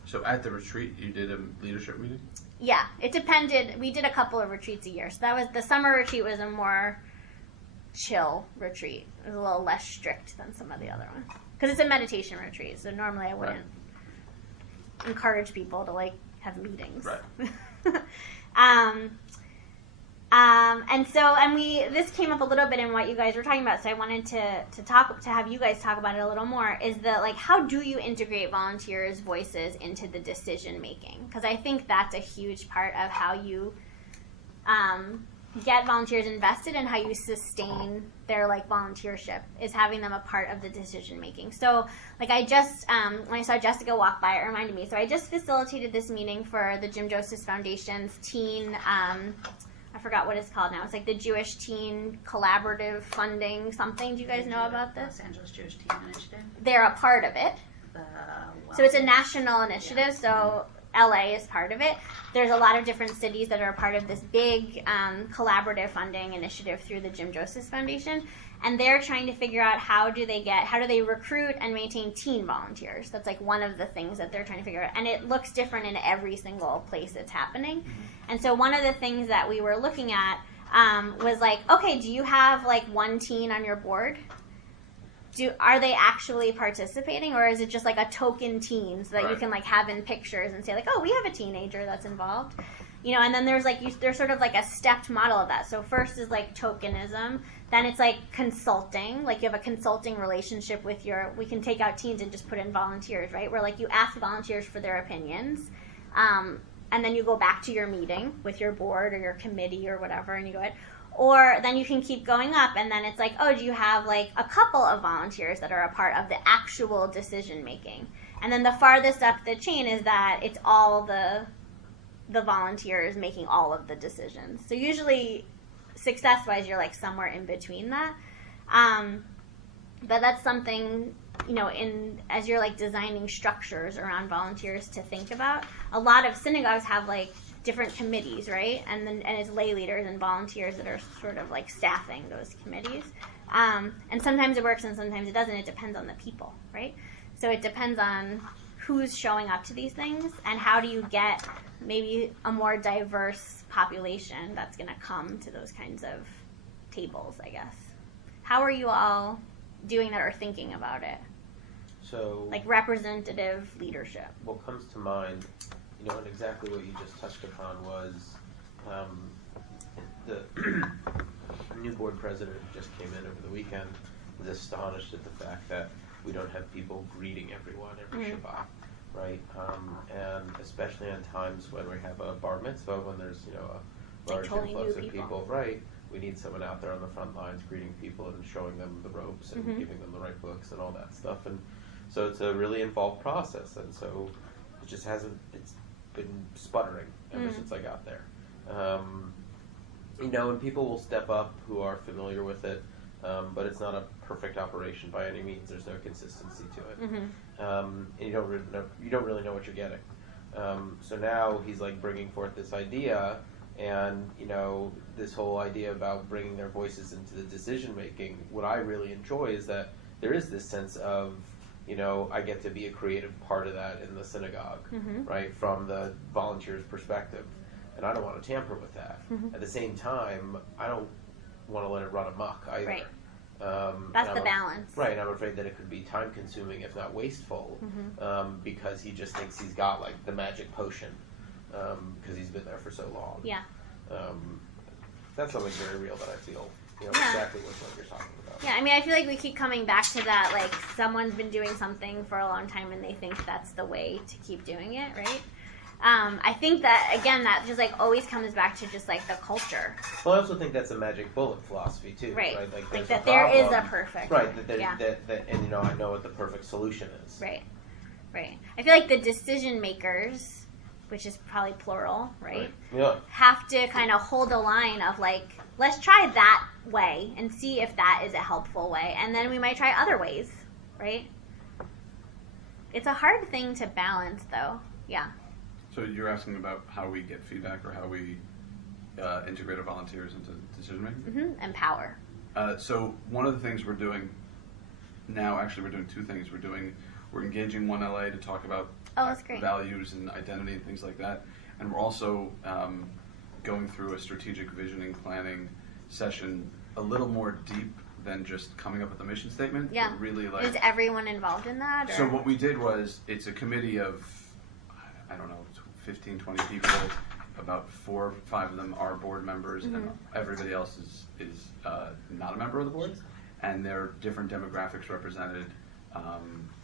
So at the retreat, you did a leadership meeting? Yeah, it depended. We did a couple of retreats a year. So that was, the summer retreat was a more chill retreat. It was a little less strict than some of the other ones. Because it's a meditation retreat, so normally I wouldn't encourage people to like have meetings. Right. This came up a little bit in what you guys were talking about, so I wanted to have you guys talk about it a little more, is that like, how do you integrate volunteers' voices into the decision making? Because I think that's a huge part of how you get volunteers invested and how you sustain their like volunteership, is having them a part of the decision making. So like I just, when I saw Jessica walk by, it reminded me. So I just facilitated this meeting for the Jim Joseph Foundation's teen, I forgot what it's called now. It's like the Jewish Teen Collaborative Funding something. Do you guys know about this? Los Angeles Jewish Teen Initiative. They're a part of it. So it's a national initiative. Yeah. So LA is part of it. There's a lot of different cities that are a part of this big collaborative funding initiative through the Jim Joseph Foundation. And they're trying to figure out how do they recruit and maintain teen volunteers. That's like one of the things that they're trying to figure out. And it looks different in every single place it's happening. Mm-hmm. And so one of the things that we were looking at was like, okay, do you have like one teen on your board? Are they actually participating, or is it just like a token teen so that you can like have in pictures and say like, oh, we have a teenager that's involved, and then there's sort of like a stepped model of that. So first is like tokenism, then it's like consulting, like you have a consulting relationship with we can take out teens and just put in volunteers, right? Where like you ask volunteers for their opinions, and then you go back to your meeting with your board or your committee or whatever, and you go ahead. Or then you can keep going up, and then it's like, oh, do you have like a couple of volunteers that are a part of the actual decision making? And then the farthest up the chain is that it's all the volunteers making all of the decisions. So usually, success-wise, you're like somewhere in between that. But that's something, as you're like designing structures around volunteers to think about. A lot of synagogues have like different committees, right? And it's lay leaders and volunteers that are sort of like staffing those committees. And sometimes it works and sometimes it doesn't. It depends on the people, right? So it depends on who's showing up to these things and how do you get maybe a more diverse population that's going to come to those kinds of tables, I guess. How are you all doing that or thinking about it? So, like representative leadership. What comes to mind, and exactly what you just touched upon was the new board president who just came in over the weekend was astonished at the fact that we don't have people greeting everyone every Shabbat, right? And especially on times when we have a bar mitzvah, when there's a large influx of people, right? We need someone out there on the front lines greeting people and showing them the ropes and giving them the right books and all that stuff. And so it's a really involved process, and so it just hasn't. been sputtering ever since I got there. And people will step up who are familiar with it, but it's not a perfect operation by any means. There's no consistency to it, and you don't really know what you're getting. So now he's like bringing forth this idea, and this whole idea about bringing their voices into the decision making. What I really enjoy is that there is this sense of I get to be a creative part of that in the synagogue, right, from the volunteer's perspective. And I don't want to tamper with that. At the same time, I don't want to let it run amok either. Right. That's the balance. Right, and I'm afraid that it could be time-consuming, if not wasteful, because he just thinks he's got, like, the magic potion, because he's been there for so long. Yeah. That's something very real that I feel, exactly what you're talking about. Yeah, I mean, I feel like we keep coming back to that, like, someone's been doing something for a long time and they think that's the way to keep doing it, right? I think that, again, that just, like, always comes back to just, like, the culture. Well, I also think that's a magic bullet philosophy, too. Right. Like that there is a perfect. Right, and I know what the perfect solution is. Right. I feel like the decision makers, which is probably plural, right? Yeah. Have to kind of hold a line of, like, let's try that way and see if that is a helpful way. And then we might try other ways, right? It's a hard thing to balance, though. Yeah. So you're asking about how we get feedback or how we integrate our volunteers into decision making? Empower. So one of the things we're doing now, actually we're doing two things. We're engaging One LA to talk about that's great. values and identity and things like that. And we're also going through a strategic visioning planning session a little more deep than just coming up with a mission statement. Yeah. But really, like, is everyone involved in that? Or? So what we did was, it's a committee of, I don't know, 15, 20 people. About 4 or 5 of them are board members, and everybody else is not a member of the board. And there are different demographics represented.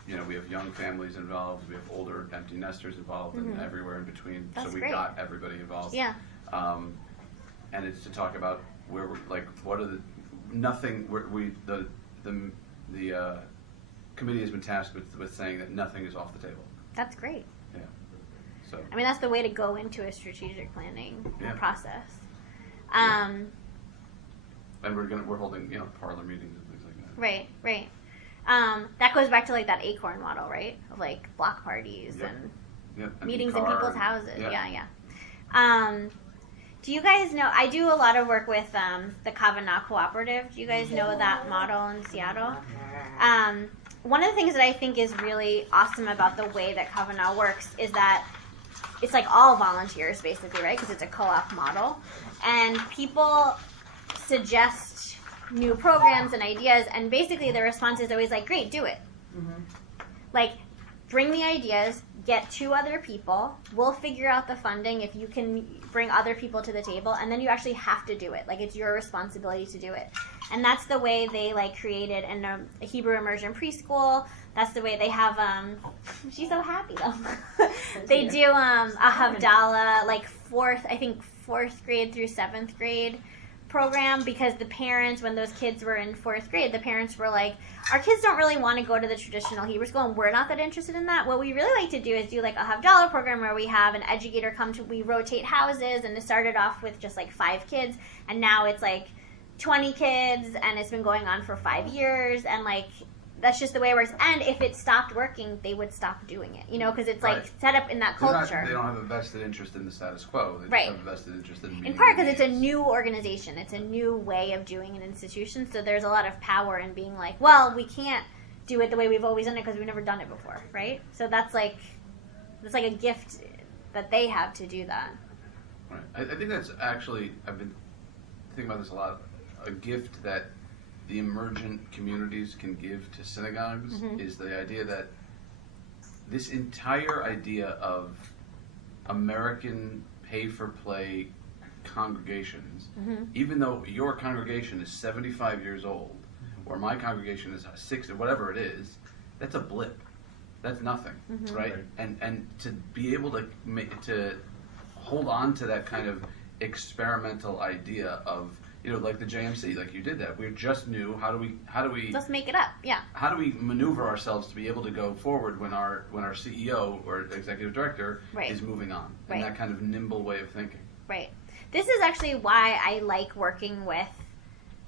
We have young families involved, we have older empty nesters involved, and everywhere in between. That's so we great. got everybody involved. Yeah. And it's to talk about where we're, like, what are the committee has been tasked with saying that nothing is off the table. That's great. Yeah. So. I mean, that's the way to go into a strategic planning process. And we're holding parlor meetings and things like that. Right. That goes back to, like, that Acorn model, right? Of, like, block parties and meetings in people's houses. Yeah. Do you guys know? I do a lot of work with the Kavanagh Cooperative. Do you guys know that model in Seattle? One of the things that I think is really awesome about the way that Kavanagh works is that it's like all volunteers, basically, right? Because it's a co-op model. And people suggest new programs and ideas, and basically the response is always like, great, do it. Like, bring the ideas, get 2 other people, we'll figure out the funding if you can bring other people to the table, and then you actually have to do it. Like, it's your responsibility to do it. And that's the way they, like, created a Hebrew immersion preschool. That's the way they have, she's so happy, though. They do a Havdalah, like, 4th grade through 7th grade program, because the parents, when those kids were in 4th grade, the parents were like, our kids don't really want to go to the traditional Hebrew school, and we're not that interested in that. What we really like to do is do, like, a Havdalah program where we have an educator we rotate houses, and it started off with just, like, 5 kids, and now it's, like, 20 kids, and it's been going on for 5 years, and, like, that's just the way it works. And if it stopped working, they would stop doing it, because it's, like, set up in that culture. They don't have a vested interest in the status quo. They just have a vested interest in in part because it's a new organization. It's a new way of doing an institution. So there's a lot of power in being like, well, we can't do it the way we've always done it because we've never done it before, right? So that's like a gift that they have to do that. Right. I think that's actually, I've been thinking about this a lot, a gift that the emergent communities can give to synagogues is the idea that this entire idea of American pay-for-play congregations, even though your congregation is 75 years old, or my congregation is 60, whatever it is, that's a blip. That's nothing, right? And to be able to hold on to that kind of experimental idea of like the JMC, like you did that. We just knew how do we Let's make it up. Yeah. how do we maneuver ourselves to be able to go forward when our CEO or executive director Right. is moving on, Right. and that kind of nimble way of thinking. Right. This is actually why I like working with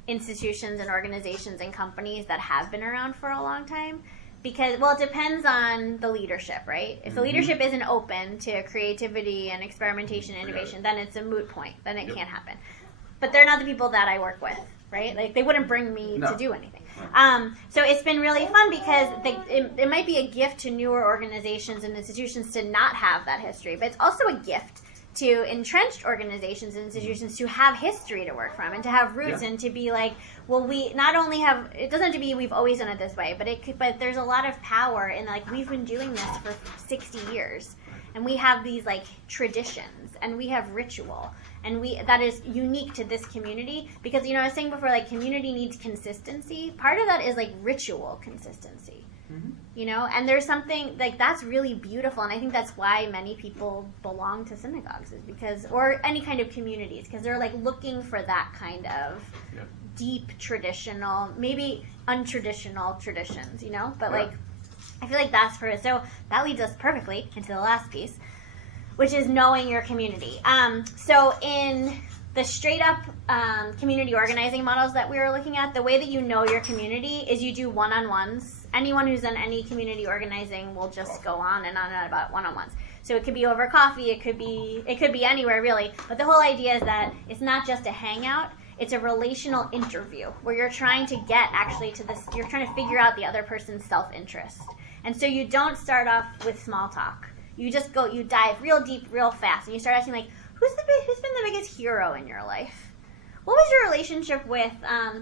institutions and organizations and companies that have been around for a long time. Because, well, it depends on the leadership, right? If the leadership isn't open to creativity and experimentation and innovation, then it's a moot point. Then it can't happen. But they're not the people that I work with, right? Like, they wouldn't bring me to do anything. So it's been really fun because it might be a gift to newer organizations and institutions to not have that history, but it's also a gift to entrenched organizations and institutions to have history to work from and to have roots and to be like, well, we not only have, it doesn't have to be we've always done it this way, but there's a lot of power in like we've been doing this for 60 years and we have these like traditions and we have ritual and that is unique to this community because, I was saying before, like community needs consistency. Part of that is like ritual consistency. And there's something like that's really beautiful, and I think that's why many people belong to synagogues is because, or any kind of communities, because they're like looking for that kind of deep traditional, maybe untraditional traditions, but like I feel like that's for it. So that leads us perfectly into the last piece, which is knowing your community. So in the straight up community organizing models that we were looking at, the way that you know your community is you do one-on-ones. Anyone who's done any community organizing will just go on and on about one-on-ones. So it could be over coffee, it could be anywhere really. But the whole idea is that it's not just a hangout, it's a relational interview where you're trying to get actually to this, you're trying to figure out the other person's self-interest. And so you don't start off with small talk. You just you dive real deep, real fast, and you start asking like, who's been the biggest hero in your life? What was your relationship with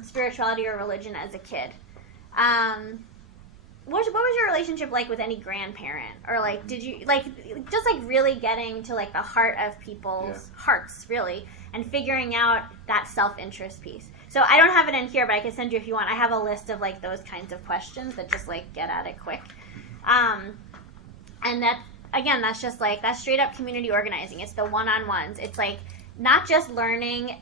spirituality or religion as a kid? What was your relationship like with any grandparent? Or like, did you just really getting to like the heart of people's hearts really and figuring out that self-interest piece. So I don't have it in here, but I can send you if you want. I have a list of like those kinds of questions that just like get at it quick. And that's just like, that's straight up community organizing. It's the one-on-ones. It's like not just learning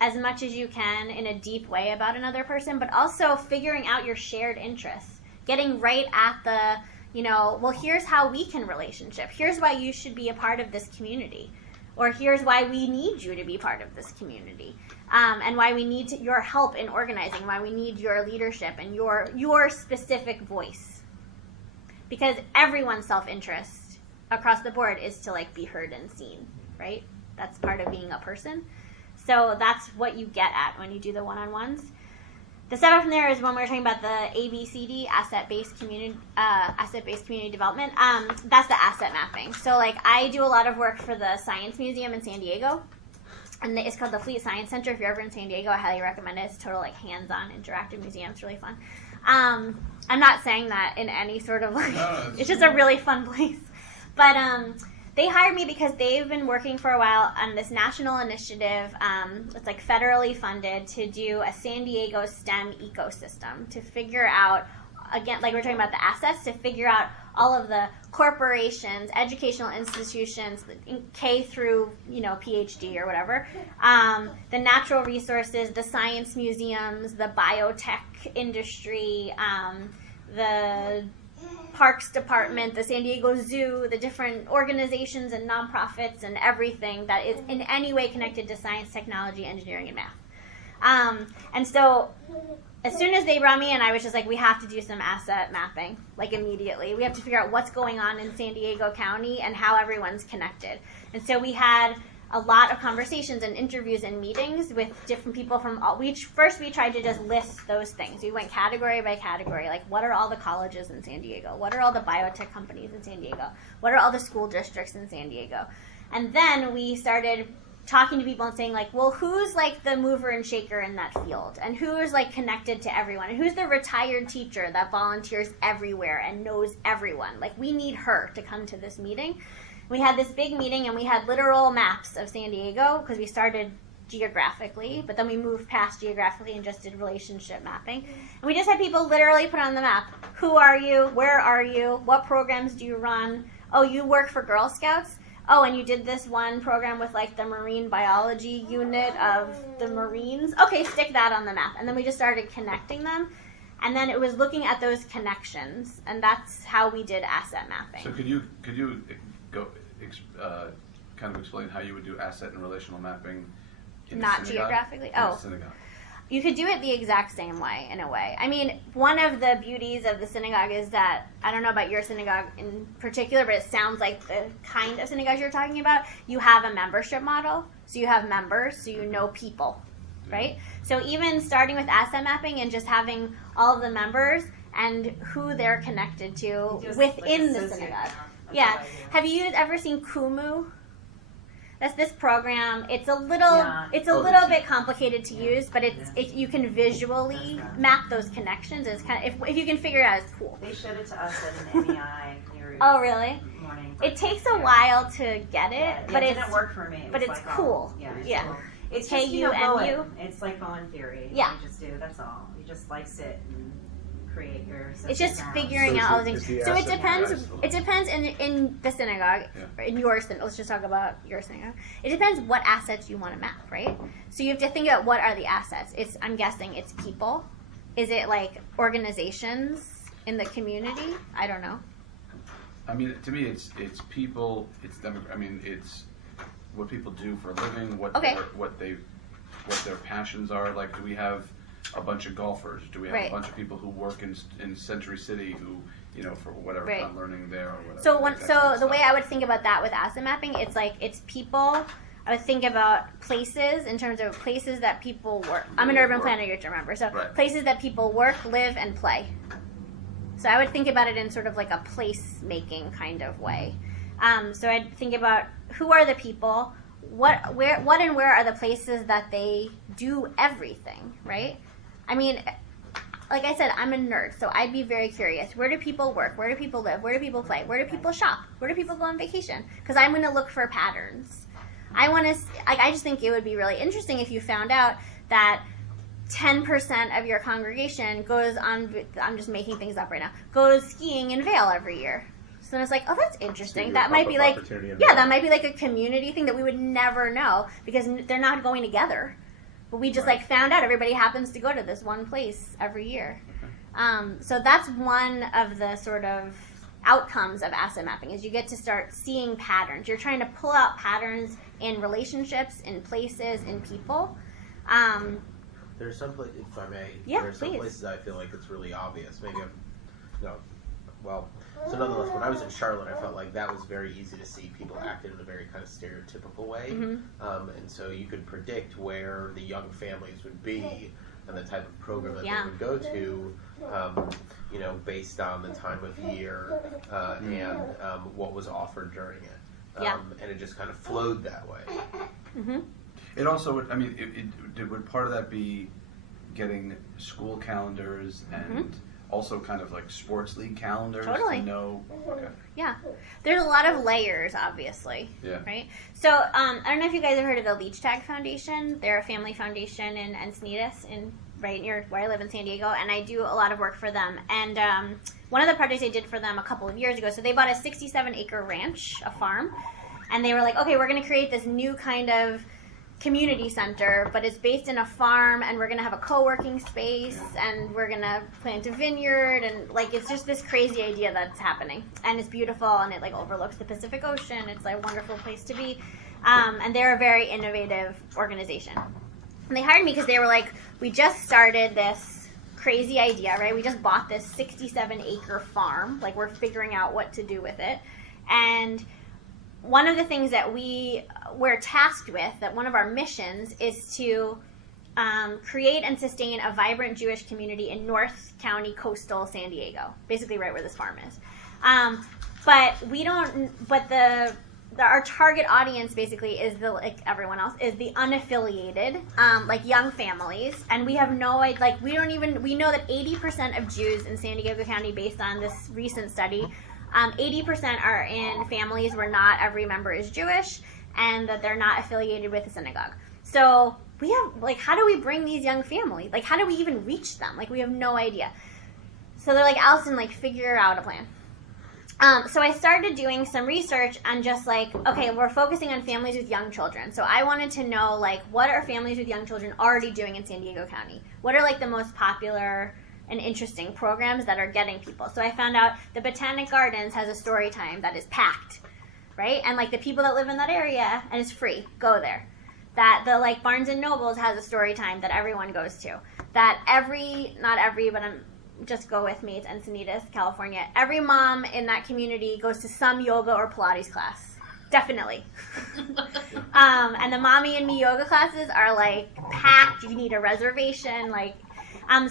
as much as you can in a deep way about another person, but also figuring out your shared interests. Getting right at the, well, here's how we can relationship. Here's why you should be a part of this community. Or here's why we need you to be part of this community. And why we need your help in organizing, why we need your leadership and your specific voice. Because everyone's self-interest across the board is to like be heard and seen, right? That's part of being a person. So that's what you get at when you do the one-on-ones. The setup from there is when we're talking about the ABCD, asset-based community development. That's the asset mapping. So like I do a lot of work for the Science Museum in San Diego, and it's called the Fleet Science Center. If you're ever in San Diego, I highly recommend it. It's a total like hands-on interactive museum. It's really fun. I'm not saying that in any sort of like, it's just a really fun place. But they hired me because they've been working for a while on this national initiative. It's like federally funded to do a San Diego STEM ecosystem to figure out, again, like we're talking about the assets, to figure out all of the corporations, educational institutions, K through, PhD or whatever, the natural resources, the science museums, the biotech industry, the Parks Department, the San Diego Zoo, the different organizations and nonprofits and everything that is in any way connected to science, technology, engineering, and math. And so as soon as they brought me in, I was just like, we have to do some asset mapping, like immediately. We have to figure out what's going on in San Diego County and how everyone's connected. And so we had a lot of conversations and interviews and meetings with different people from all. First we tried to just list those things. We went category by category, like what are all the colleges in San Diego? What are all the biotech companies in San Diego? What are all the school districts in San Diego? And then we started talking to people and saying like, well, who's like the mover and shaker in that field? And who is like connected to everyone? And who's the retired teacher that volunteers everywhere and knows everyone? Like we need her to come to this meeting. We had this big meeting and we had literal maps of San Diego because we started geographically, but then we moved past geographically and just did relationship mapping. And we just had people literally put on the map, who are you? Where are you? What programs do you run? Oh, you work for Girl Scouts? oh, and you did this one program with like the marine biology unit of the Marines. Okay, stick that on the map. And then we just started connecting them. And then it was looking at those connections, and that's how we did asset mapping. So could you go kind of explain how you would do asset and relational mapping in the synagogue? Geographically? In the synagogue. You could do it the exact same way, in a way. I mean, one of the beauties of the synagogue is that, I don't know about your synagogue in particular, but it sounds like the kind of synagogue you're talking about. You have a membership model, so you have members, so you know people, right? So even starting with asset mapping and just having all of the members and who they're connected to within the synagogue. Yeah. Have you ever seen Kumu? That's this program. It's a little bit complicated to use, but if you can visually map those connections, it's kind of if you can figure it out, it's cool. They showed it to us at an MEI. Oh, really? Morning. It takes a while to get it, but it didn't work for me. But it's cool. Yeah. Cool. It's just, KUMU. It's like Bowen theory. Yeah. You just do. That's all. You just like sit and create your. It's just figuring out all the things. So it depends. It depends in the synagogue, in your synagogue. Let's just talk about your synagogue. It depends what assets you want to map, right? So you have to think about what are the assets. I'm guessing it's people. Is it like organizations in the community? I don't know. I mean, to me, it's people. It's I mean, it's what people do for a living. What their passions are. Like, do we have a bunch of golfers? Do we have a bunch of people who work in Century City who, for whatever kind of learning there or whatever? So the way I would think about that with asset mapping, it's people. I would think about places in terms of places that people work. I'm an urban planner, you have to remember. So places that people work, live, and play. So I would think about it in sort of like a place-making kind of way. So I'd think about who are the people, what and where are the places that they do everything, right? I mean, like I said, I'm a nerd, so I'd be very curious. Where do people work? Where do people live? Where do people play? Where do people shop? Where do people go on vacation? Because I'm going to look for patterns. I just think it would be really interesting if you found out that 10% of your congregation goes on, I'm just making things up right now, goes skiing in Vail every year. So then it's like, oh, that's interesting. So that might be like, that might be like a community thing that we would never know because they're not going together. But we just found out everybody happens to go to this one place every year. So that's one of the sort of outcomes of asset mapping is you get to start seeing patterns. You're trying to pull out patterns in relationships, in places, in people. There's some places, if I may, some places I feel like it's really obvious. Maybe so nonetheless, when I was in Charlotte, I felt like that was very easy to see people acted in a very kind of stereotypical way. Mm-hmm. And so you could predict where the young families would be and the type of program that they would go to, based on the time of year and what was offered during it. And it just kind of flowed that way. Mm-hmm. It also, would part of that be getting school calendars and also kind of like sports league calendars to know? Okay. Yeah. There's a lot of layers, obviously. Yeah. Right? So, I don't know if you guys have heard of the Laichter Foundation. They're a family foundation in Encinitas, right near where I live in San Diego, and I do a lot of work for them. And one of the projects I did for them a couple of years ago, so they bought a 67-acre ranch, a farm, and they were like, okay, we're going to create this new kind of community center, but it's based in a farm, and we're going to have a co-working space, and we're going to plant a vineyard, and it's just this crazy idea that's happening, and it's beautiful, and it overlooks the Pacific Ocean. It's a wonderful place to be, and they're a very innovative organization. And they hired me because they were like, we just started this crazy idea, right? We just bought this 67-acre farm, we're figuring out what to do with it, and one of the things that we're tasked with, that one of our missions is to create and sustain a vibrant Jewish community in North County, coastal San Diego, basically right where this farm is. Our target audience basically is everyone else is the unaffiliated, young families, and we have no idea, we know that 80% of Jews in San Diego County, based on this recent study, 80% are in families where not every member is Jewish and that they're not affiliated with a synagogue. So we have, how do we bring these young families? How do we even reach them? We have no idea. So they're like, Alison, figure out a plan. So I started doing some research on just like, okay, we're focusing on families with young children. So I wanted to know, like, what are families with young children already doing in San Diego County? What are, like, the most popular and interesting programs that are getting people? So I found out the Botanic Gardens has a story time that is packed, right? And, like, the people that live in that area, and it's free, go there. That the, like, Barnes & Nobles has a story time that everyone goes to. That not every, but just go with me, it's Encinitas, California. Every mom in that community goes to some yoga or Pilates class. Definitely. And the Mommy and Me yoga classes are like packed. You need a reservation. Like,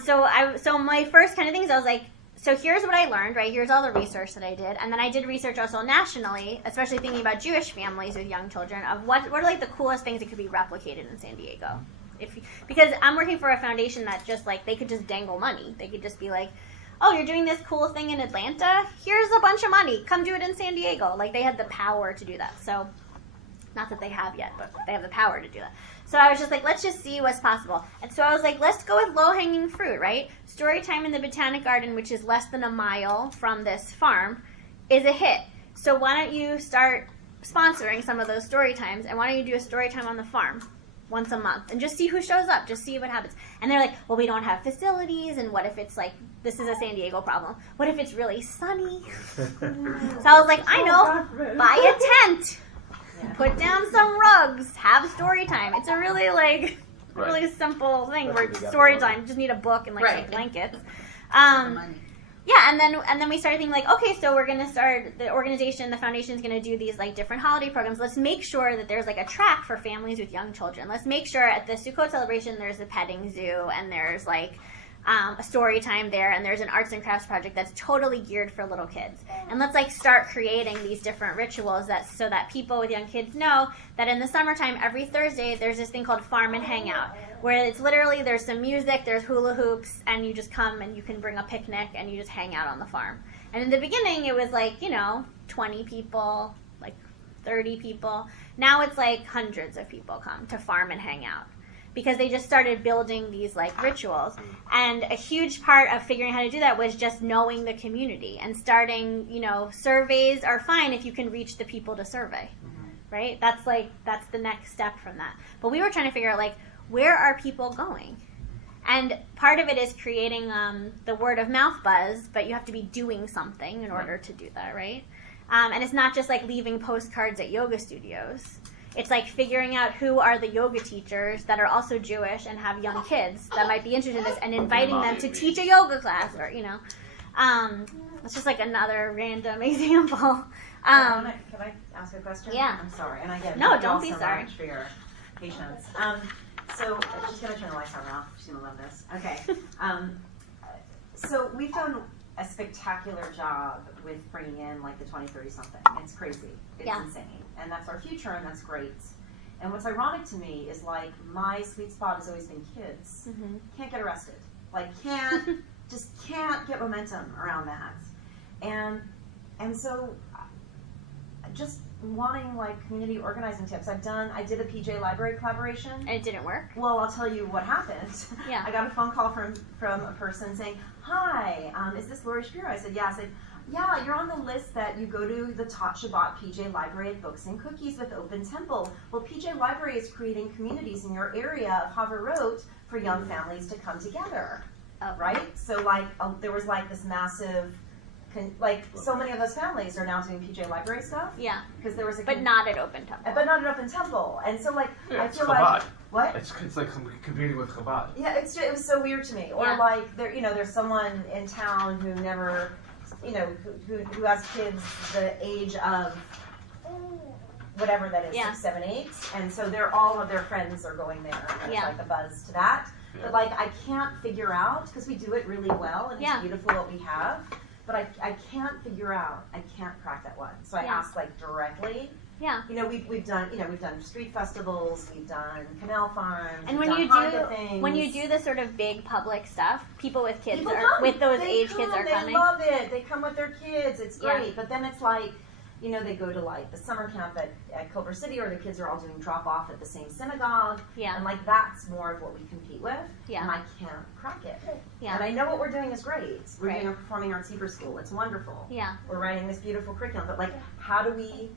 so my first kind of things, I was like, so here's what I learned, right? Here's all the research that I did. And then I did research also nationally, especially thinking about Jewish families with young children, of what are like the coolest things that could be replicated in San Diego. Because I'm working for a foundation that just like, they could just dangle money. They could just be like, oh, you're doing this cool thing in Atlanta? Here's a bunch of money. Come do it in San Diego. Like, they had the power to do that. So, not that they have yet, but they have the power to do that. So I was just like, let's just see what's possible. And so I was like, let's go with low-hanging fruit, right? Story time in the Botanic Garden, which is less than a mile from this farm, is a hit. So why don't you start sponsoring some of those story times, and why don't you do a story time on the farm once a month and just see who shows up, just see what happens. And they're like, well, we don't have facilities, and what if it's like, this is a San Diego problem. What if it's really sunny? So I was like, I know, buy a tent, put down some rugs, have story time. It's a really like, really simple thing where story time, you just need a book and like some blankets. Yeah, and then we started thinking like, okay, so we're gonna start, the organization, the foundation is gonna do these like different holiday programs. Let's make sure that there's like a track for families with young children. Let's make sure at the Sukkot celebration there's a petting zoo, and there's like a story time there, and there's an arts and crafts project that's totally geared for little kids. And let's like start creating these different rituals so that people with young kids know that in the summertime, every Thursday, there's this thing called Farm and Hangout, where it's literally, there's some music, there's hula hoops, and you just come and you can bring a picnic and you just hang out on the farm. And in the beginning, it was like, 20 people, like 30 people. Now it's like hundreds of people come to farm and hang out, because they just started building these like rituals. And a huge part of figuring how to do that was just knowing the community and starting, surveys are fine if you can reach the people to survey, right? That's the next step from that. But we were trying to figure out like, where are people going? And part of it is creating the word of mouth buzz, but you have to be doing something in order to do that, right? And it's not just like leaving postcards at yoga studios. It's like figuring out who are the yoga teachers that are also Jewish and have young kids that might be interested in this, and inviting them to teach a yoga class, or it's just like another random example. Can I ask a question? Yeah. I'm sorry, and again, no, thank you don't all be so sorry much for your patience. So she's gonna turn the lights on now. She's gonna love this. Okay. So we've done a spectacular job with bringing in like the 20, 30 something. It's crazy. It's insane. And that's our future, and that's great. And what's ironic to me is like my sweet spot has always been kids. Can't get arrested. Like just can't get momentum around that. And so just wanting like community organizing tips. I did a PJ Library collaboration. And it didn't work? Well, I'll tell you what happened. Yeah. I got a phone call from a person saying, hi, is this Lori Shapiro? I said, yeah. I said, yeah, you're on the list that you go to the Tot Shabbat PJ Library of Books and Cookies with Open Temple. Well, PJ Library is creating communities in your area of Haver Road for young families to come together, right? So like there was like this massive, so many of those families are now doing PJ Library stuff. Yeah. Because there was but not at Open Temple. But not at Open Temple. And so like, I feel Chabad. like, what? It's like competing with Chabad. Yeah, it was so weird to me. Or like, there's someone in town who never, who has kids the age of whatever that is, 6, 7, 8. And so all of their friends are going there. And there's like a buzz to that. Yeah. But like, I can't figure out, because we do it really well and it's beautiful what we have. But I can't figure out, I can't crack that one. So I asked like directly. Yeah. We've done street festivals, we've done canal farms, and when you do the sort of big public stuff, people with kids with those age kids are coming. They love it. They come with their kids. It's great. But then it's like, you know, they go to like the summer camp at Culver City, or the kids are all doing drop off at the same synagogue. Yeah. And like that's more of what we compete with. Yeah. And I can't crack it. Yeah. And I know what we're doing is great. We're Right. doing a performing arts Hebrew school. It's wonderful. Yeah. We're writing this beautiful curriculum. But like, how do we?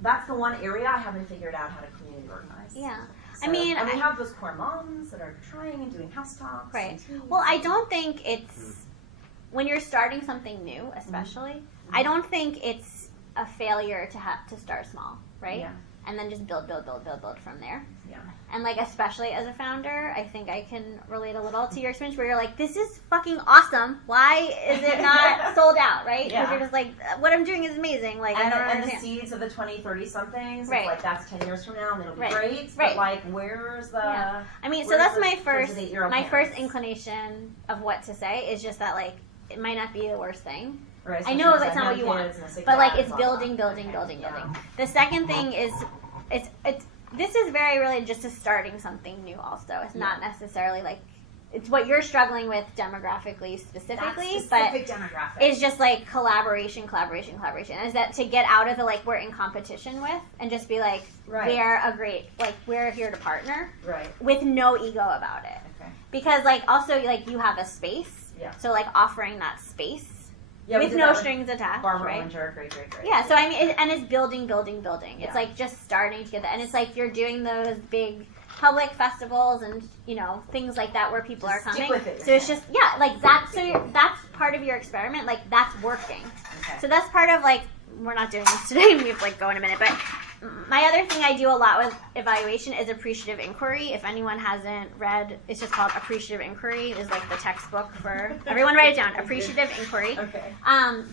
That's the one area I haven't figured out how to community organize. Yeah. So, I mean, and we have those core moms that are trying and doing house talks. Right. And teas. Well, I don't think it's when you're starting something new, especially. I don't think it's a failure to have to start small, right? Yeah. And then just build from there. Yeah. And like, especially as a founder, I think I can relate a little to your experience where you're like, this is fucking awesome. Why is it not sold out, right? Because Yeah. you're just like, what I'm doing is amazing. Like, And, I don't and the understand. seeds of the 20, 30 somethings, Right. like that's 10 years from now and it'll be Right. great. Right. But like, where's the? Yeah. I mean, so where's that's the my kids first, with 8-year-old my parents? first inclination of what to say is just that like, it might not be the worst thing. Right, I know especially that's if I not have what you want, kids and a sick but like dad, it's blah, blah, building. blah. Okay, yeah. The second thing is, it's this is very related just to starting something new. Also, it's not necessarily like it's what you're struggling with demographically specifically, That specific demographic. it's just like collaboration. Is that to get out of the like we're in competition with and just be like Right. we're here to partner Right. with no ego about it. Okay. Because like also like you have a space, Yeah. so like offering that space. Yeah, we with did no that strings attached, Barbara right? Winter, great. Yeah, so I mean, and it's building. It's Yeah. like just starting to get that, and it's like you're doing those big public festivals and things like that where people are Stick coming. with it, So it's just like that. So that's part of your experiment. Like that's working. Okay. So that's part of like we're not doing this today. We have like go in a minute, but my other thing I do a lot with evaluation is appreciative inquiry. If anyone hasn't read, it's just called Appreciative Inquiry. It's like the textbook for everyone. Write it down. Appreciative Inquiry. Okay.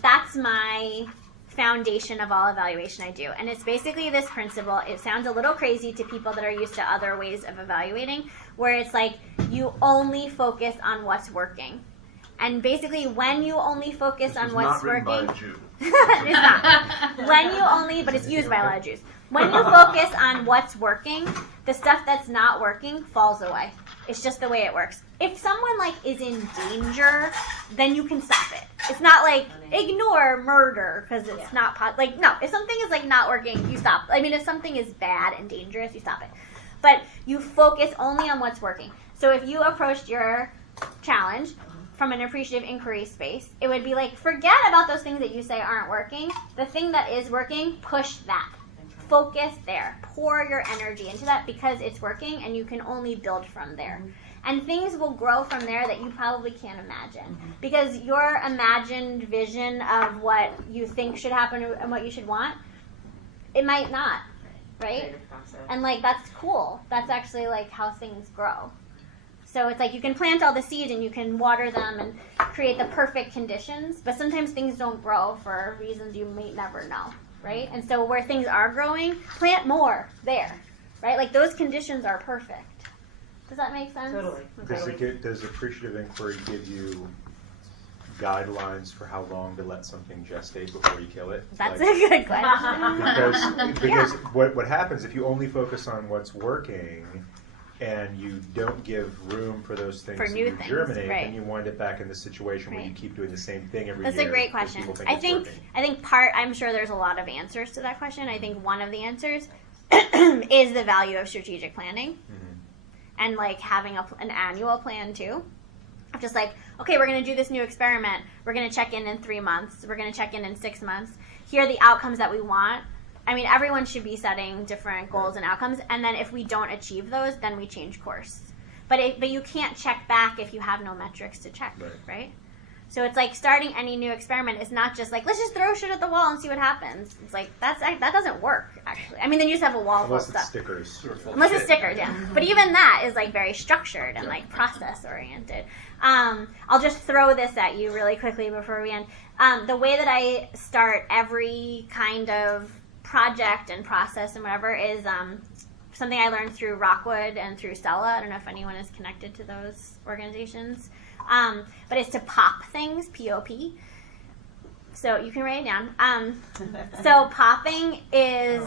That's my foundation of all evaluation I do. And it's basically this principle. It sounds a little crazy to people that are used to other ways of evaluating, where it's like you only focus on what's working. And basically when you only focus on what's working... Not written by a Jew. It's not. When you only, but it's used by a lot of Jews. When you focus on what's working, the stuff that's not working falls away. It's just the way it works. If someone like is in danger, then you can stop it. It's not like ignore murder because it's not no. If something is like not working, you stop. I mean, if something is bad and dangerous, you stop it. But you focus only on what's working. So if you approached your challenge from an appreciative inquiry space, it would be like, forget about those things that you say aren't working. The thing that is working, push that. Focus there. Pour your energy into that because it's working and you can only build from there. And things will grow from there that you probably can't imagine. Because your imagined vision of what you think should happen and what you should want, it might not, right? And like, that's cool. That's actually like how things grow. So it's like you can plant all the seeds and you can water them and create the perfect conditions, but sometimes things don't grow for reasons you may never know, right? And so where things are growing, plant more there, right? Like those conditions are perfect. Does that make sense? Totally. Does appreciative inquiry give you guidelines for how long to let something gestate before you kill it? That's a good question. Because what happens if you only focus on what's working and you don't give room for those things For to new things, germinate, right. then you wind up back in the situation where Right. you keep doing the same thing every That's year. a great because question. people I it's think working. I'm sure there's a lot of answers to that question. I think one of the answers is the value of strategic planning and like having an annual plan too. Just like, okay, we're going to do this new experiment. We're going to check in 3 months. We're going to check in 6 months. Here are the outcomes that we want. I mean, everyone should be setting different goals and outcomes. And then if we don't achieve those, then we change course. But you can't check back if you have no metrics to check, right? So it's like starting any new experiment is not just like, let's just throw shit at the wall and see what happens. It's like, that doesn't work, actually. I mean, then you just have a wall full of Unless stuff. it's stickers. Unless it's stickers, yeah. But even that is like very structured and like process oriented. I'll just throw this at you really quickly before we end. The way that I start every kind of project and process and whatever is something I learned through Rockwood and through Stella. I don't know if anyone is connected to those organizations. But it's to pop things, P-O-P. So you can write it down. So popping is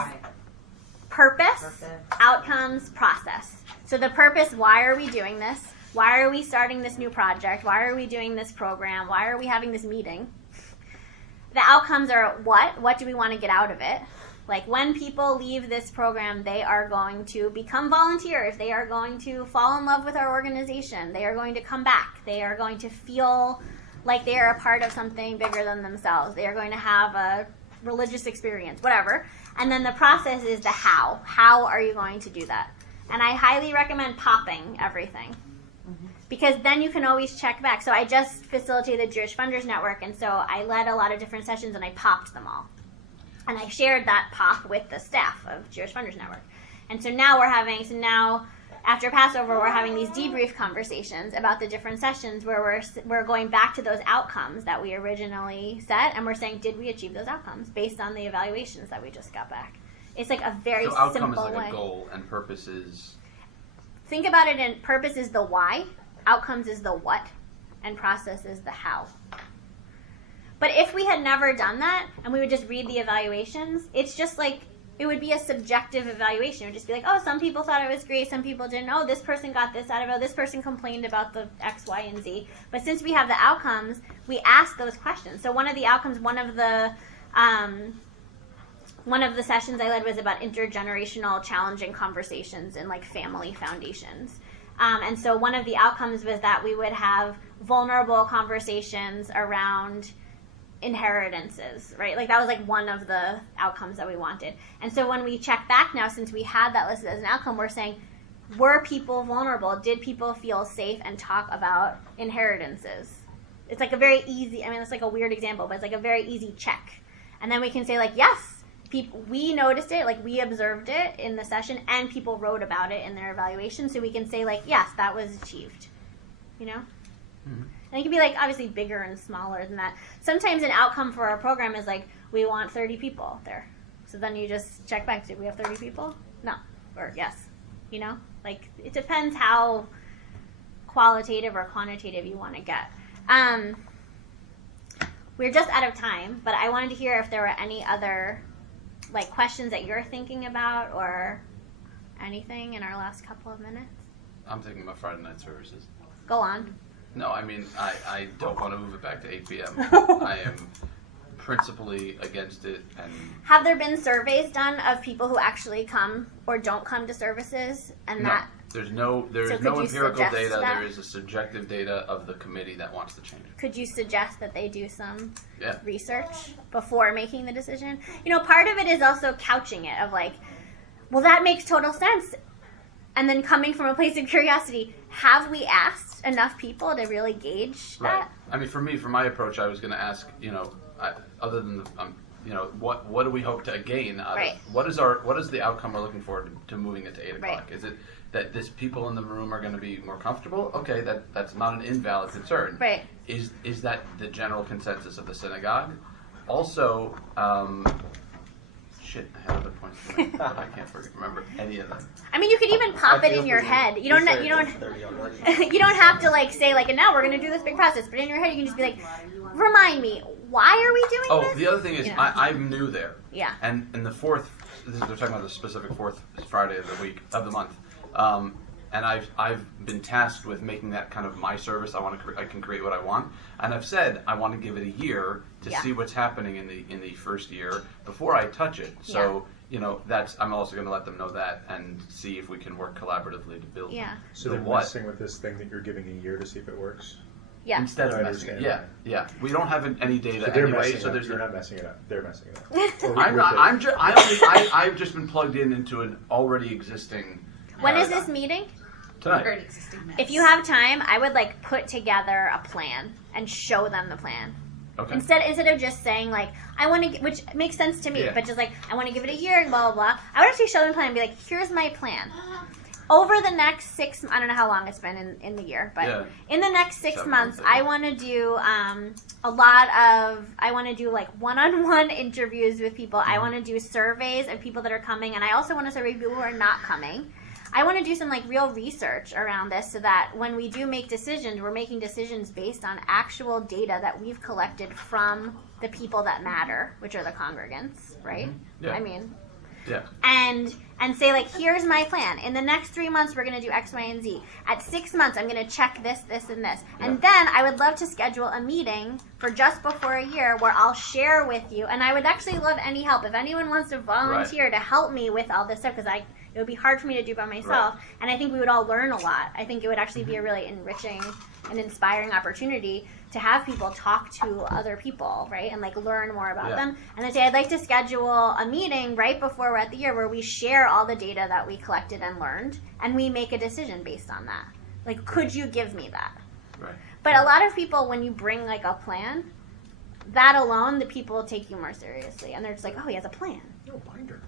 purpose, outcomes, process. So the purpose, why are we doing this? Why are we starting this new project? Why are we doing this program? Why are we having this meeting? the outcomes are what do we want to get out of it? Like, when people leave this program, they are going to become volunteers. They are going to fall in love with our organization. They are going to come back. They are going to feel like they are a part of something bigger than themselves. They are going to have a religious experience, whatever. And then the process is the how. How are you going to do that? And I highly recommend popping everything. Because then you can always check back. So I just facilitated the Jewish Funders Network, and so I led a lot of different sessions, and I popped them all. And I shared that pop with the staff of Jewish Funders Network. And so now after Passover, we're having these debrief conversations about the different sessions where we're going back to those outcomes that we originally set, and we're saying, did we achieve those outcomes based on the evaluations that we just got back? It's like a very simple way. So outcome is like a goal, and purpose is? Think about it, and purpose is the why, outcomes is the what, and process is the how. But if we had never done that, and we would just read the evaluations, it's just like, it would be a subjective evaluation. It would just be like, oh, some people thought it was great, some people didn't. Oh, this person got this out of it. This person complained about the X, Y, and Z. But since we have the outcomes, we ask those questions. So one of the outcomes, one of the sessions I led was about intergenerational challenging conversations in like family foundations. And so one of the outcomes was that we would have vulnerable conversations around inheritances, right? Like that was like one of the outcomes that we wanted. And so when we check back now, since we had that listed as an outcome, we're saying, were people vulnerable? Did people feel safe and talk about inheritances? It's like a very easy, I mean, it's like a weird example, but it's like a very easy check. And then we can say like, yes, we noticed it, like we observed it in the session, and people wrote about it in their evaluation. So we can say like, yes, that was achieved, you know? Mm-hmm. And it can be like obviously bigger and smaller than that. Sometimes an outcome for our program is like, we want 30 people there. So then you just check back, did we have 30 people? No. Or yes. You know? Like, it depends how qualitative or quantitative you want to get. We're just out of time, but I wanted to hear if there were any other like questions that you're thinking about or anything in our last couple of minutes. I'm thinking about Friday night services. Go on. No, I mean, I don't want to move it back to 8 p.m. I am principally against it. And have there been surveys done of people who actually come or don't come to services? And no, that there's no empirical data. That? There is a subjective data of the committee that wants to change it. Could you suggest that they do some research before making the decision? You know, part of it is also couching it of like, well, that makes total sense. And then coming from a place of curiosity, have we asked enough people to really gauge that? Right. I mean, for my approach, I was going to ask, you know, other than the, you know, what do we hope to gain out of what is the outcome we're looking forward to moving it to 8 o'clock? Is it that this people in the room are going to be more comfortable? Okay, that's not an invalid concern. Right. Is that the general consensus of the synagogue? Also, I had other points to make, but I can't remember any of them. I mean, you could even pop it in your head. You don't have to like say like, and now we're going to do this big process. But in your head, you can just be like, remind me, why are we doing this? Oh, the other thing is, I'm new there. Yeah. And the fourth, they're talking about the specific fourth Friday of the month. And I've been tasked with making that kind of my service. I can create what I want, and I've said I want to give it a year to see what's happening in the first year before I touch it. So you know, I'm also going to let them know that and see if we can work collaboratively to build. Yeah. So they're messing with this thing that you're giving a year to see if it works. Yeah. Instead of messing it up. Yeah. We don't have any data So anyway. You're not messing it up. They're messing it up. I'm not. I've just been plugged into an already existing. When is this meeting? Tonight. If you have time, I would like put together a plan and show them the plan. Okay. Instead of just saying like, I want to, which makes sense to me, but just like, I want to give it a year and blah, blah, blah. I would actually show them the plan and be like, here's my plan. Over the next 6, I don't know how long it's been in the year, but in the next 6 months, I want to do I want to do like one-on-one interviews with people. I want to do surveys of people that are coming, and I also want to survey people who are not coming. I want to do some like real research around this so that when we do make decisions, we're making decisions based on actual data that we've collected from the people that matter, which are the congregants, right? Mm-hmm. Yeah. I mean, Yeah. And say, like, here's my plan. In the next 3 months, we're going to do X, Y, and Z. At 6 months, I'm going to check this, this, and this. Yeah. And then I would love to schedule a meeting for just before a year where I'll share with you. And I would actually love any help. If anyone wants to volunteer to help me with all this stuff, because it would be hard for me to do by myself. Right. And I think we would all learn a lot. I think it would actually be a really enriching and inspiring opportunity to have people talk to other people, right? And like learn more about them. And then say, I'd like to schedule a meeting right before we're at the year where we share all the data that we collected and learned, and we make a decision based on that. Like, could you give me that? Right. But a lot of people, when you bring like a plan, that alone, the people take you more seriously. And they're just like, oh, he has a plan. No binder.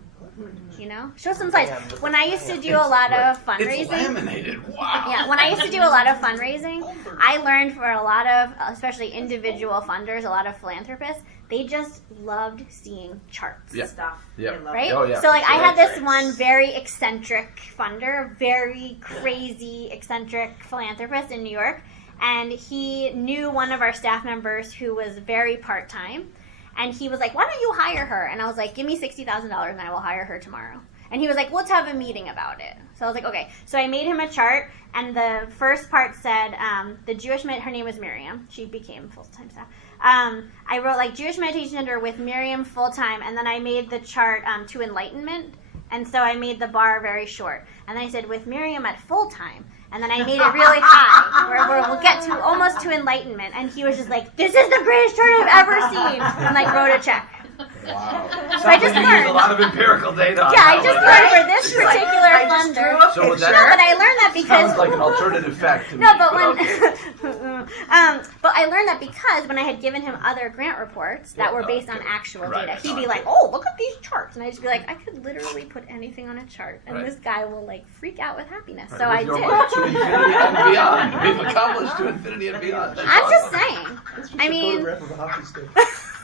You know, show some slides. When I used to do a lot of fundraising, it's laminated. Wow. Yeah, when I used to do a lot of fundraising, I learned for a lot of, especially individual funders, a lot of philanthropists, they just loved seeing charts. Yeah. Stuff. Yeah. They love Right? it. Oh, yeah. So, like, I had this Right. one very eccentric funder, very crazy, eccentric philanthropist in New York, and he knew one of our staff members who was very part-time. And he was like, why don't you hire her? And I was like, give me $60,000 and I will hire her tomorrow. And he was like, let's have a meeting about it. So I was like, okay. So I made him a chart, and the first part said, her name was Miriam. She became full-time staff. I wrote like Jewish Meditation Center with Miriam full-time, and then I made the chart to enlightenment. And so I made the bar very short. And then I said, with Miriam at full-time. And then I made it really high, where we'll get to almost to enlightenment. And he was just like, this is the greatest chart I've ever seen. And like wrote a check. Wow. So I just you learned. use a lot of empirical data. On Yeah, I that just one. learned for this particular I just drew funder. a So was picture. that- No, but I learned that because Sounds like an alternative fact to no, me. but when okay. but I learned that because when I had given him other grant reports that were based on okay. actual Right, data, he'd no, be I like, get it. "Oh, look at these charts," and I'd just be like, "I could literally put anything on a chart, and Right. this guy will like freak out with happiness." Right, So with I your did. work to infinity and beyond. We've accomplished to infinity and beyond. That's I'm just awesome. saying. It's just I a mean, photograph of a hockey stick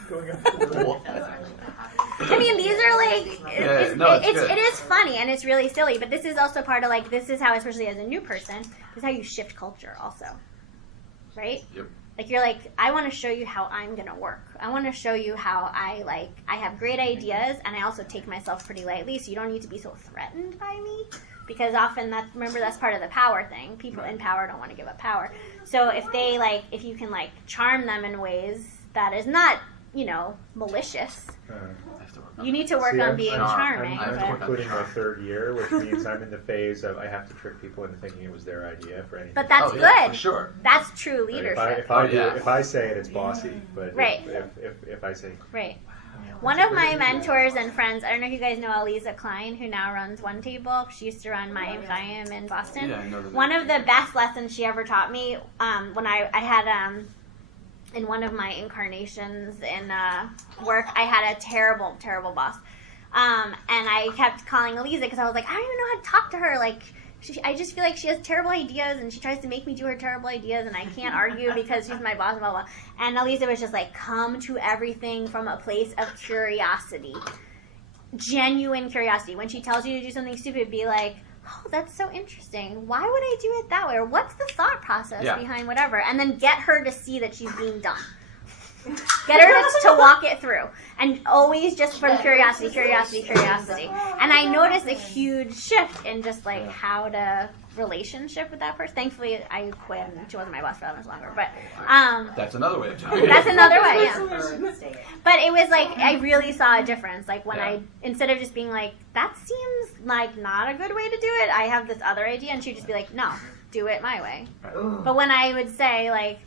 going up to the wall. I mean, these are like good. it is funny and it's really silly, but this is also part of like this is how, especially as a new person, this is how you shift culture also, right? Yep. Like you're like, I want to show you how I'm gonna work. I want to show you how I have great ideas, and I also take myself pretty lightly, so you don't need to be so threatened by me, because often that's part of the power thing. People in power don't want to give up power. So if you can like charm them in ways that is not, malicious. You need to work on being charming. I have to but- work on Including my third year, which means I'm in the phase of I have to trick people into thinking it was their idea for anything. But that's Oh, yeah, good. for sure. That's true Right, leadership. If I say it, it's bossy. But Right. if I say Right. One of my mentors and friends, I don't know if you guys know Alisa Klein, who now runs One Table. She used to run Mayim Chaim in Boston. Yeah, I know the name. One of the best lessons she ever taught me, when I had in one of my incarnations in work, I had a terrible, terrible boss. And I kept calling Alisa because I was like, I don't even know how to talk to her. Like, I just feel like she has terrible ideas, and she tries to make me do her terrible ideas, and I can't argue because she's my boss, blah, blah. And Alisa was just like, come to everything from a place of curiosity. Genuine curiosity. When she tells you to do something stupid, be like, oh, that's so interesting. Why would I do it that way? Or what's the thought process behind whatever? And then get her to see that she's being dumb. Get her to walk it through. And always just from curiosity. And I noticed a huge shift in just like how to relationship with that person. Thankfully, I quit and she wasn't my boss for that much longer. But That's another way of doing it. that's another way, yeah. But it was like I really saw a difference. Like when I, instead of just being like, that seems like not a good way to do it, I have this other idea, and she'd just be like, no, do it my way. Right. But when I would say like,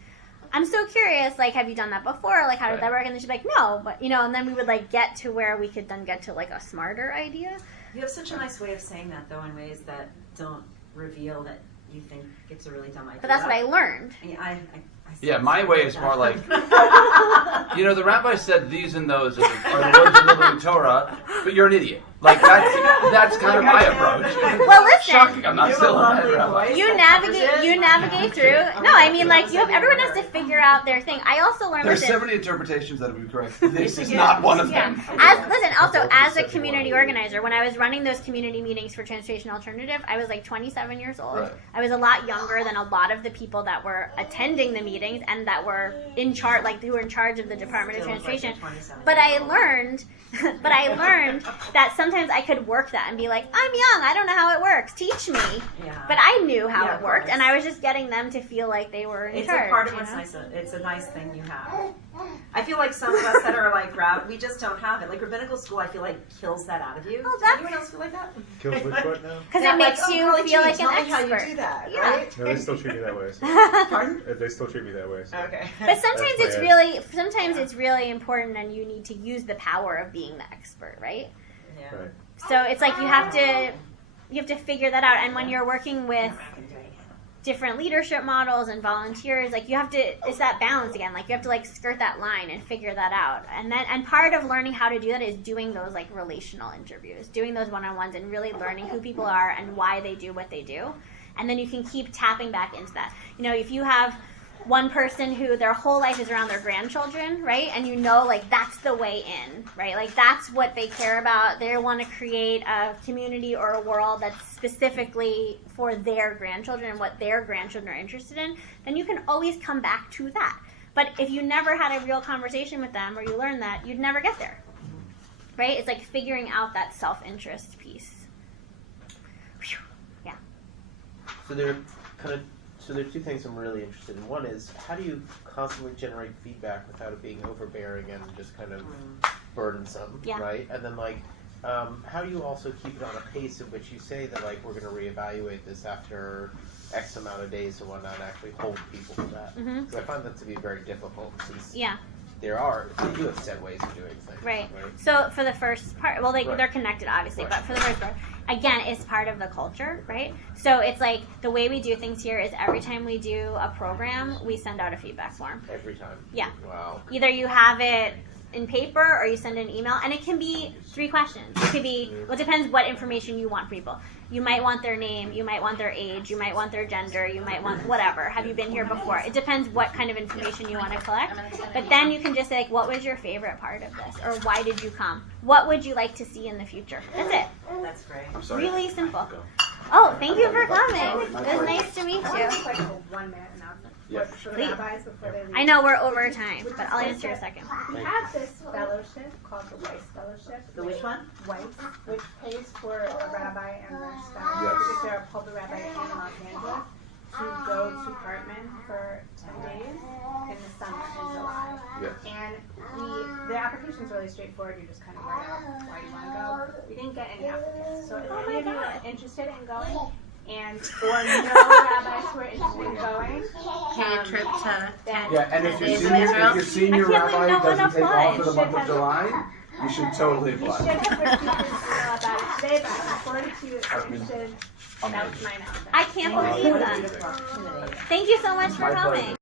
I'm so curious, like, have you done that before? Like, how did that work? And then she'd be like, no, but and then we would like get to where we could then get to like a smarter idea. You have such a nice way of saying that, though, in ways that don't reveal that you think it's a really dumb idea. But that's what I learned. I Yeah, my way is more like, the rabbi said these and those are the words of the living Torah, but you're an idiot. Like, that's kind of my approach. Well, listen. Shocking, I'm not still a bad rabbi. You navigate through. No, I mean, like, everyone has to figure out their thing. I also learned, There's listen. 70 interpretations that would be correct. This is not one of them. Also, as a community organizer, when I was running those community meetings for Transportation Alternative, I was like 27 years old. Right. I was a lot younger than a lot of the people that were attending the meetings and that were in charge, like who were in charge of the Department of Transportation. But I learned that sometimes I could work that and be like, I'm young, I don't know how it works, teach me. Yeah. But I knew how Yeah, it of worked, course. and I was just getting them to feel like they were in It's charge. a part of you what's know? nice. It's a nice thing you have. I feel like some of us that are like we just don't have it. Like rabbinical school, I feel like kills that out of you. Oh, Does that's- anyone else feel like that? Kills which part now? Because Yeah, it makes like, you Carly, feel geez, like tell an me how you expert. do that, Yeah. right? No, they still treat me that way. So. Pardon? They still treat me that way. So. Okay. But sometimes That's it's my really it's really important, and you need to use the power of being the expert, right? Yeah. Right. So it's like you have to figure that out. And when you're working with different leadership models and volunteers, like it's that balance again. Like you have to like skirt that line and figure that out. And part of learning how to do that is doing those like relational interviews, doing those one-on-ones, and really learning who people are and why they do what they do. And then you can keep tapping back into that. You know, if you have one person who their whole life is around their grandchildren, right? And you know, like, that's the way in, right? Like, that's what they care about. They want to create a community or a world that's specifically for their grandchildren and what their grandchildren are interested in, then you can always come back to that. But if you never had a real conversation with them or you learn that, you'd never get there, right? It's like figuring out that self-interest piece. Whew. Yeah. So there are two things I'm really interested in. One is, how do you constantly generate feedback without it being overbearing and just kind of burdensome, Yeah. right? And then, like, how do you also keep it on a pace at which you say that, like, we're going to reevaluate this after X amount of days and whatnot, and actually hold people to that? Because I find that to be very difficult, since Yeah. they do have set ways of doing things. Right. So for the first part, well, Right. they're connected, obviously, Right. but for the first part, again, it's part of the culture, right? So it's like the way we do things here is every time we do a program, we send out a feedback form. Every time. Yeah. Wow. Either you have it in paper or you send an email, and it can be 3 questions. It could be, well, it depends what information you want from people. You might want their name, you might want their age, you might want their gender, you might want whatever. Have you been here before? It depends what kind of information you want to collect. But then you can just say, like, what was your favorite part of this? Or why did you come? What would you like to see in the future? That's it. That's great. I'm sorry. Really simple. Oh, thank you for coming. It was nice to meet I have a you. question, 1 minute announcement Yes. for the Please. rabbis before they leave. I know we're over time, but I'll answer in a second. We have this fellowship called the Weiss Fellowship. The which one? Weiss, which pays for a rabbi and their staff, Yes. if they're a pulpit rabbi in Los Angeles, to go to Hartman for 10 days in the summer in July. Yes. And the application's really straightforward. You just kind of write out why you want to go. We didn't get any applicants. So if any of you are interested in going, or know rabbis who are interested in going, Pay a trip to Yeah, and if Days your in Israel? senior I can't believe rabbi no one doesn't take applied. off for the month of July, you should totally you should apply. have received an email about it today, but I can forward it to you if you're interested. That was my announcement. I can't believe that. Thank you so much for My coming. pleasure.